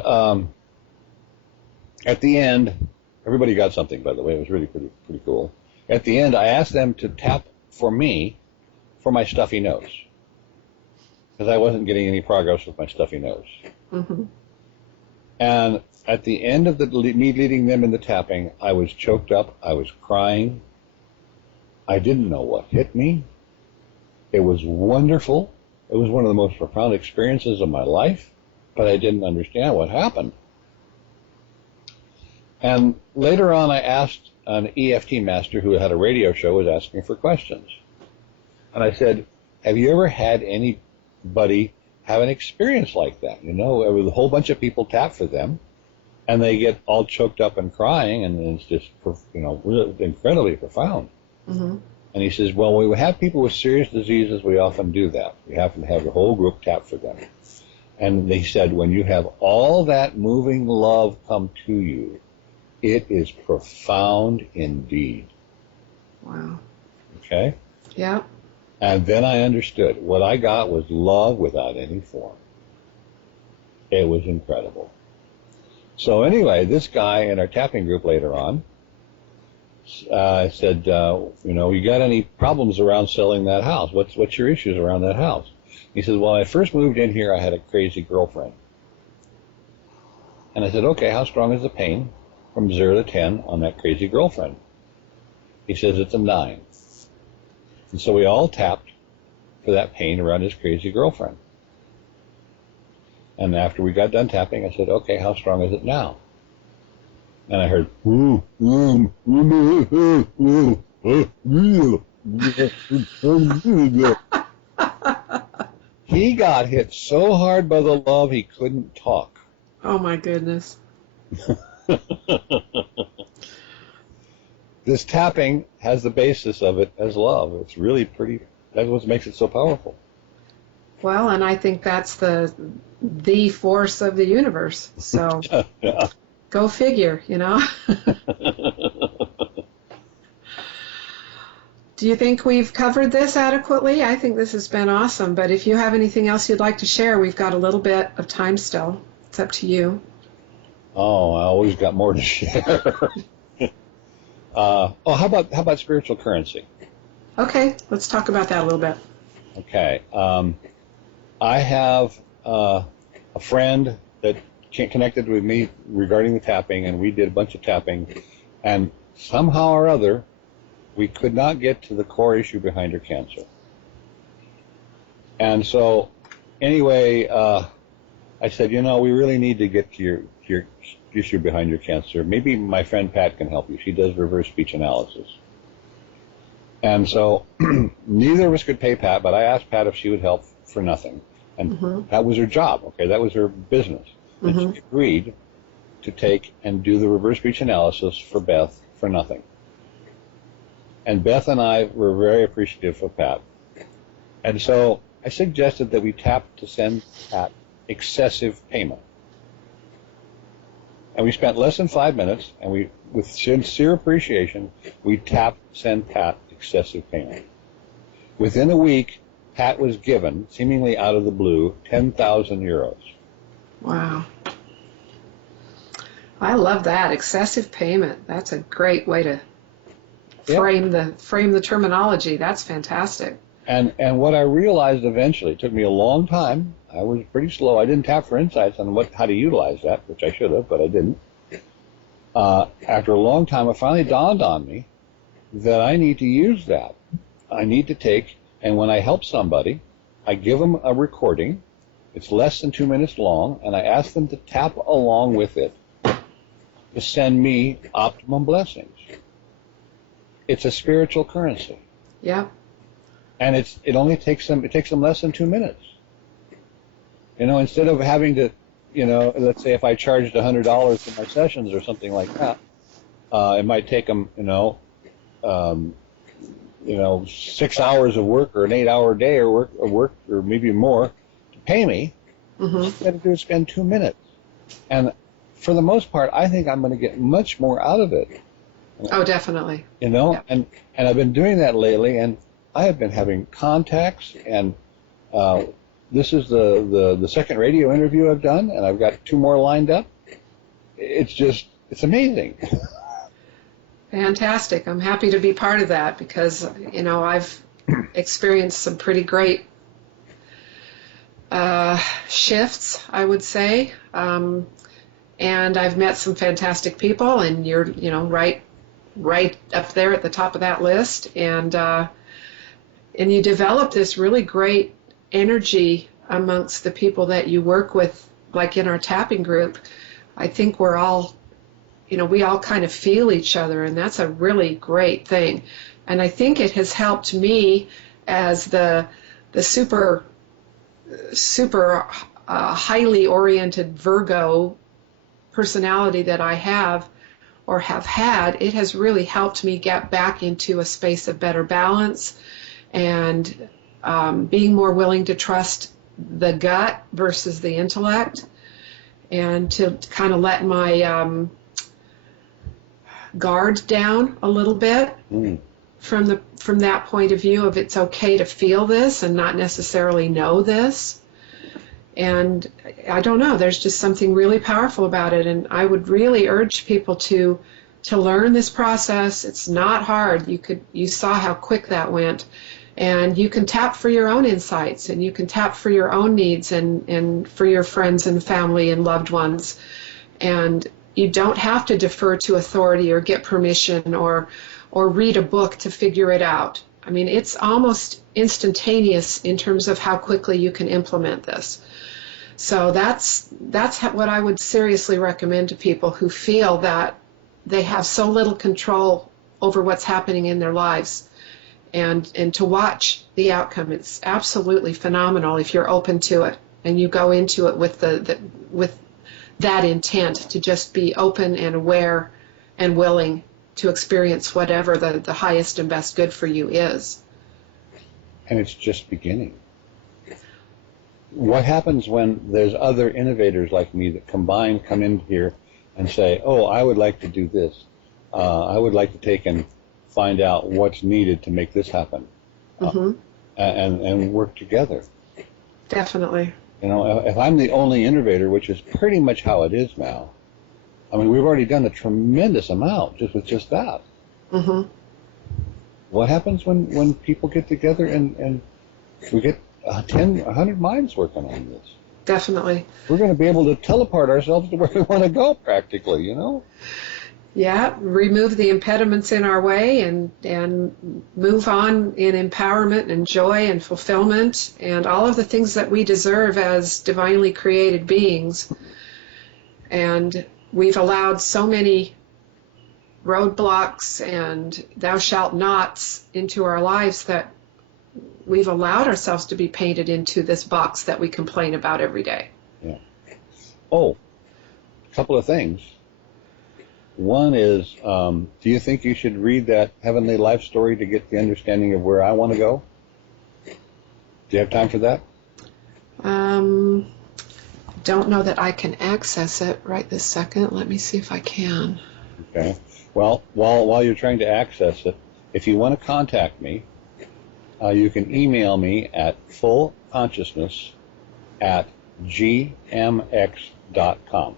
at the end, everybody got something, by the way. It was really pretty cool. At the end, I asked them to tap for me for my stuffy nose, because I wasn't getting any progress with my stuffy nose. Mm-hmm. And at the end of me leading them in the tapping, I was choked up. I was crying. I didn't know what hit me. It was wonderful. It was one of the most profound experiences of my life, but I didn't understand what happened. And later on, I asked an EFT master who had a radio show, was asking for questions. And I said, have you ever had anybody have an experience like that? You know, a whole bunch of people tap for them, and they get all choked up and crying, and it's just, you know, really incredibly profound. Mm-hmm. And he says, well, when we have people with serious diseases, we often do that. We often have the whole group tap for them. And they said, when you have all that moving love come to you, it is profound indeed. Wow. Okay? Yeah. And then I understood. What I got was love without any form. It was incredible. So anyway, this guy in our tapping group later on said, you know, you got any problems around selling that house? What's your issues around that house? He says, well, when I first moved in here, I had a crazy girlfriend. And I said, okay, how strong is the pain from 0 to 10 on that crazy girlfriend? He says it's a 9. And so we all tapped for that pain around his crazy girlfriend. And after we got done tapping, I said, okay, how strong is it now? And I heard, he got hit so hard by the love he couldn't talk. Oh my goodness. This tapping has the basis of it as love. It's really pretty, that's what makes it so powerful. Well, and I think that's the force of the universe. So Yeah. Go figure, you know. Do you think we've covered this adequately? I think this has been awesome, but if you have anything else you'd like to share, we've got a little bit of time still. It's up to you. Oh, I always got more to share. How about spiritual currency? Okay, let's talk about that a little bit. Okay. I have a friend that connected with me regarding the tapping, and we did a bunch of tapping, and somehow or other, we could not get to the core issue behind her cancer. And so, anyway, I said, you know, we really need to get to your issue behind your cancer. Maybe my friend Pat can help you. She does reverse speech analysis. And so, neither of us could pay Pat, but I asked Pat if she would help for nothing. And that was her job, okay? That was her business. And she agreed to take and do the reverse speech analysis for Beth for nothing. And Beth and I were very appreciative of Pat. And so I suggested that we tap to send Pat excessive payment. And we spent less than 5 minutes, and we, with sincere appreciation, we tapped send Pat excessive payment. Within a week, Pat was given, seemingly out of the blue, 10,000 euros. Wow. I love that. Excessive payment. That's a great way to frame the terminology. That's fantastic. And what I realized eventually, it took me a long time. I was pretty slow. I didn't tap for insights on how to utilize that, which I should have, but I didn't. After a long time, it finally dawned on me that I need to use that. I need to take, and when I help somebody, I give them a recording. It's less than 2 minutes long, and I ask them to tap along with it to send me optimum blessings. It's a spiritual currency. Yeah. And it only takes them less than 2 minutes. You know, instead of having to, you know, let's say if I charged $100 for my sessions or something like that, it might take them, 6 hours of work or an 8-hour day or work or maybe more to pay me. Instead of spend 2 minutes. And for the most part, I think I'm going to get much more out of it. Oh, definitely. You know, yeah. and I've been doing that lately, and I have been having contacts, and this is the second radio interview I've done, and I've got 2 more lined up. It's amazing. Fantastic. I'm happy to be part of that because, I've experienced some pretty great shifts, I would say. And I've met some fantastic people, and you're, right up there at the top of that list. And you develop this really great energy amongst the people that you work with, like in our tapping group. I think we're all, we all kind of feel each other, and that's a really great thing. And I think it has helped me as the super highly oriented Virgo personality that I have or have had. It has really helped me get back into a space of better balance and being more willing to trust the gut versus the intellect, and to kind of let my guard down a little bit from that point of view of it's okay to feel this and not necessarily know this. And I don't know, there's just something really powerful about it, and I would really urge people to learn this process. It's not hard. You saw how quick that went, and you can tap for your own insights, and you can tap for your own needs and for your friends and family and loved ones. And you don't have to defer to authority or get permission or read a book to figure it out. I mean, it's almost instantaneous in terms of how quickly you can implement this. So that's what I would seriously recommend to people who feel that they have so little control over what's happening in their lives, and to watch the outcome. It's absolutely phenomenal if you're open to it and you go into it with with that intent to just be open and aware and willing to experience whatever the highest and best good for you is. And it's just beginning. What happens when there's other innovators like me that come in here and say, oh, I would like to do this. I would like to take and find out what's needed to make this happen. And work together. Definitely. If I'm the only innovator, which is pretty much how it is now, I mean, we've already done a tremendous amount just with just that. What happens when people get together and we get 100 minds working on this? Definitely. We're going to be able to teleport ourselves to where we want to go practically, Yeah, remove the impediments in our way and move on in empowerment and joy and fulfillment and all of the things that we deserve as divinely created beings. And we've allowed so many roadblocks and thou shalt nots into our lives that we've allowed ourselves to be painted into this box that we complain about every day. Yeah. Oh, a couple of things. One is, do you think you should read that Heavenly Life story to get the understanding of where I want to go? Do you have time for that? Don't know that I can access it right this second. Let me see if I can. Okay. Well, while you're trying to access it, if you want to contact me, you can email me at fullconsciousness@gmx.com.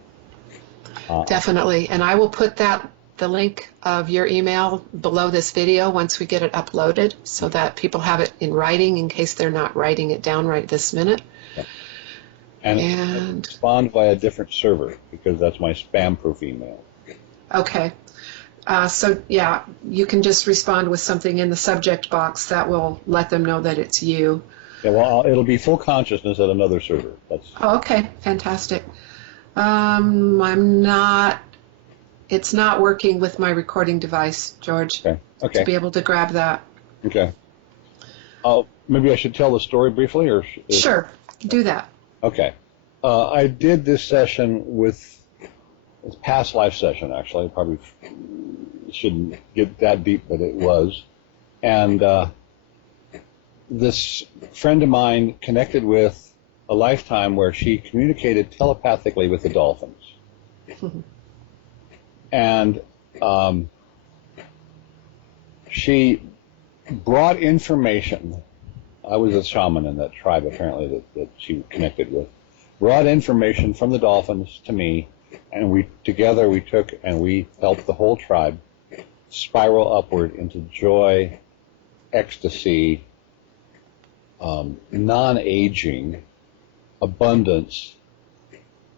Definitely. And I will put the link of your email below this video once we get it uploaded so that people have it in writing in case they're not writing it down right this minute. Yep. And respond via a different server because that's my spam-proof email. Okay. So, yeah, you can just respond with something in the subject box that will let them know that it's you. Yeah, well, it'll be Full Consciousness at another server. Oh, okay. Fantastic. It's not working with my recording device, George. Okay. To be able to grab that. Okay. Maybe I should tell the story briefly, or sure, do that. Okay. I did this session with this past life session. Actually, I probably shouldn't get that deep, but it was. And this friend of mine connected with a lifetime where she communicated telepathically with the dolphins. And she brought information. I was a shaman in that tribe, apparently, that she connected with. Brought information from the dolphins to me, and we took and we helped the whole tribe spiral upward into joy, ecstasy, non-aging, abundance,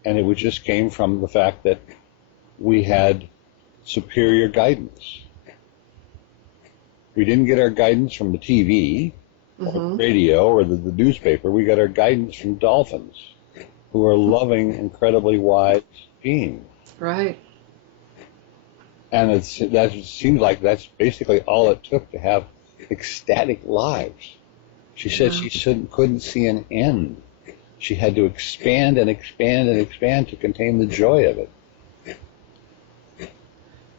and it just came from the fact that we had superior guidance. We didn't get our guidance from the TV or the radio or the newspaper. We got our guidance from dolphins, who are loving, incredibly wise beings. Right. And that seems like that's basically all it took to have ecstatic lives. She said she couldn't see an end. She had to expand and expand and expand to contain the joy of it.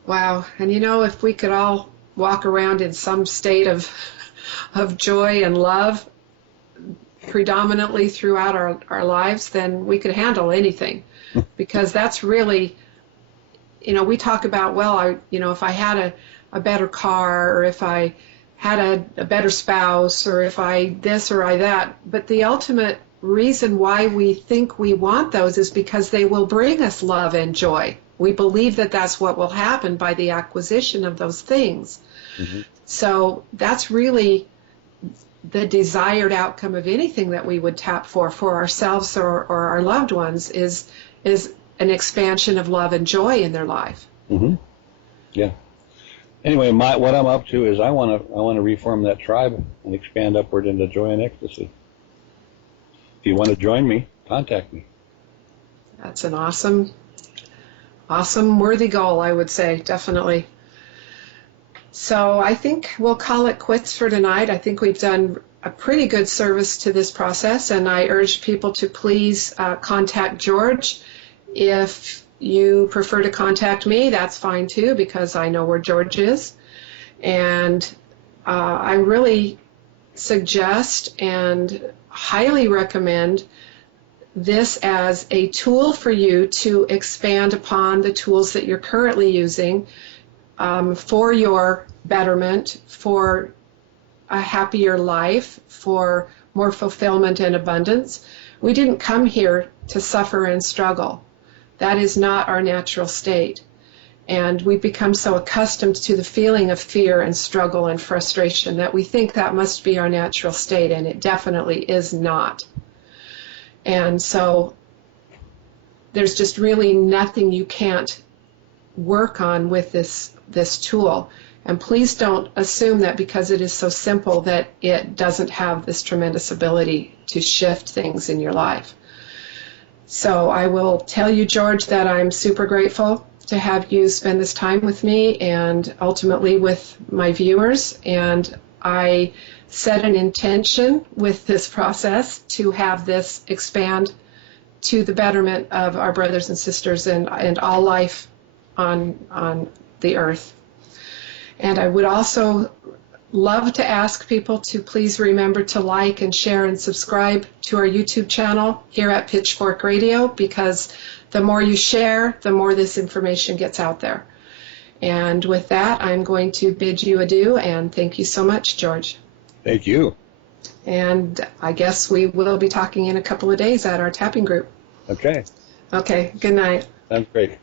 Wow. And if we could all walk around in some state of joy and love predominantly throughout our lives, then we could handle anything. Because that's really, we talk about, if I had a better car, or if I had a better spouse, or if I this or I that. But the ultimate reason why we think we want those is because they will bring us love and joy. We believe that that's what will happen by the acquisition of those things. Mm-hmm. So that's really the desired outcome of anything that we would tap for ourselves or our loved ones is an expansion of love and joy in their life. Mm-hmm. Yeah. Anyway, what I'm up to is I want to reform that tribe and expand upward into joy and ecstasy. If you want to join me, contact me. That's an awesome, worthy goal, I would say, definitely. So I think we'll call it quits for tonight. I think we've done a pretty good service to this process, and I urge people to please contact George. If you prefer to contact me, that's fine too, because I know where George is. And I really suggest and highly recommend this as a tool for you to expand upon the tools that you're currently using for your betterment, for a happier life, for more fulfillment and abundance. We didn't come here to suffer and struggle. That is not our natural state. And we've become so accustomed to the feeling of fear and struggle and frustration that we think that must be our natural state, and it definitely is not. And so there's just really nothing you can't work on with this tool. And please don't assume that because it is so simple that it doesn't have this tremendous ability to shift things in your life. So I will tell you, George, that I'm super grateful to have you spend this time with me and ultimately with my viewers. And I set an intention with this process to have this expand to the betterment of our brothers and sisters and all life on the earth. And I would also love to ask people to please remember to like and share and subscribe to our YouTube channel here at Pitchfork Radio, because the more you share, the more this information gets out there. And with that, I'm going to bid you adieu, and thank you so much, George. Thank you. And I guess we will be talking in a couple of days at our tapping group. Okay. Okay, good night. Sounds great.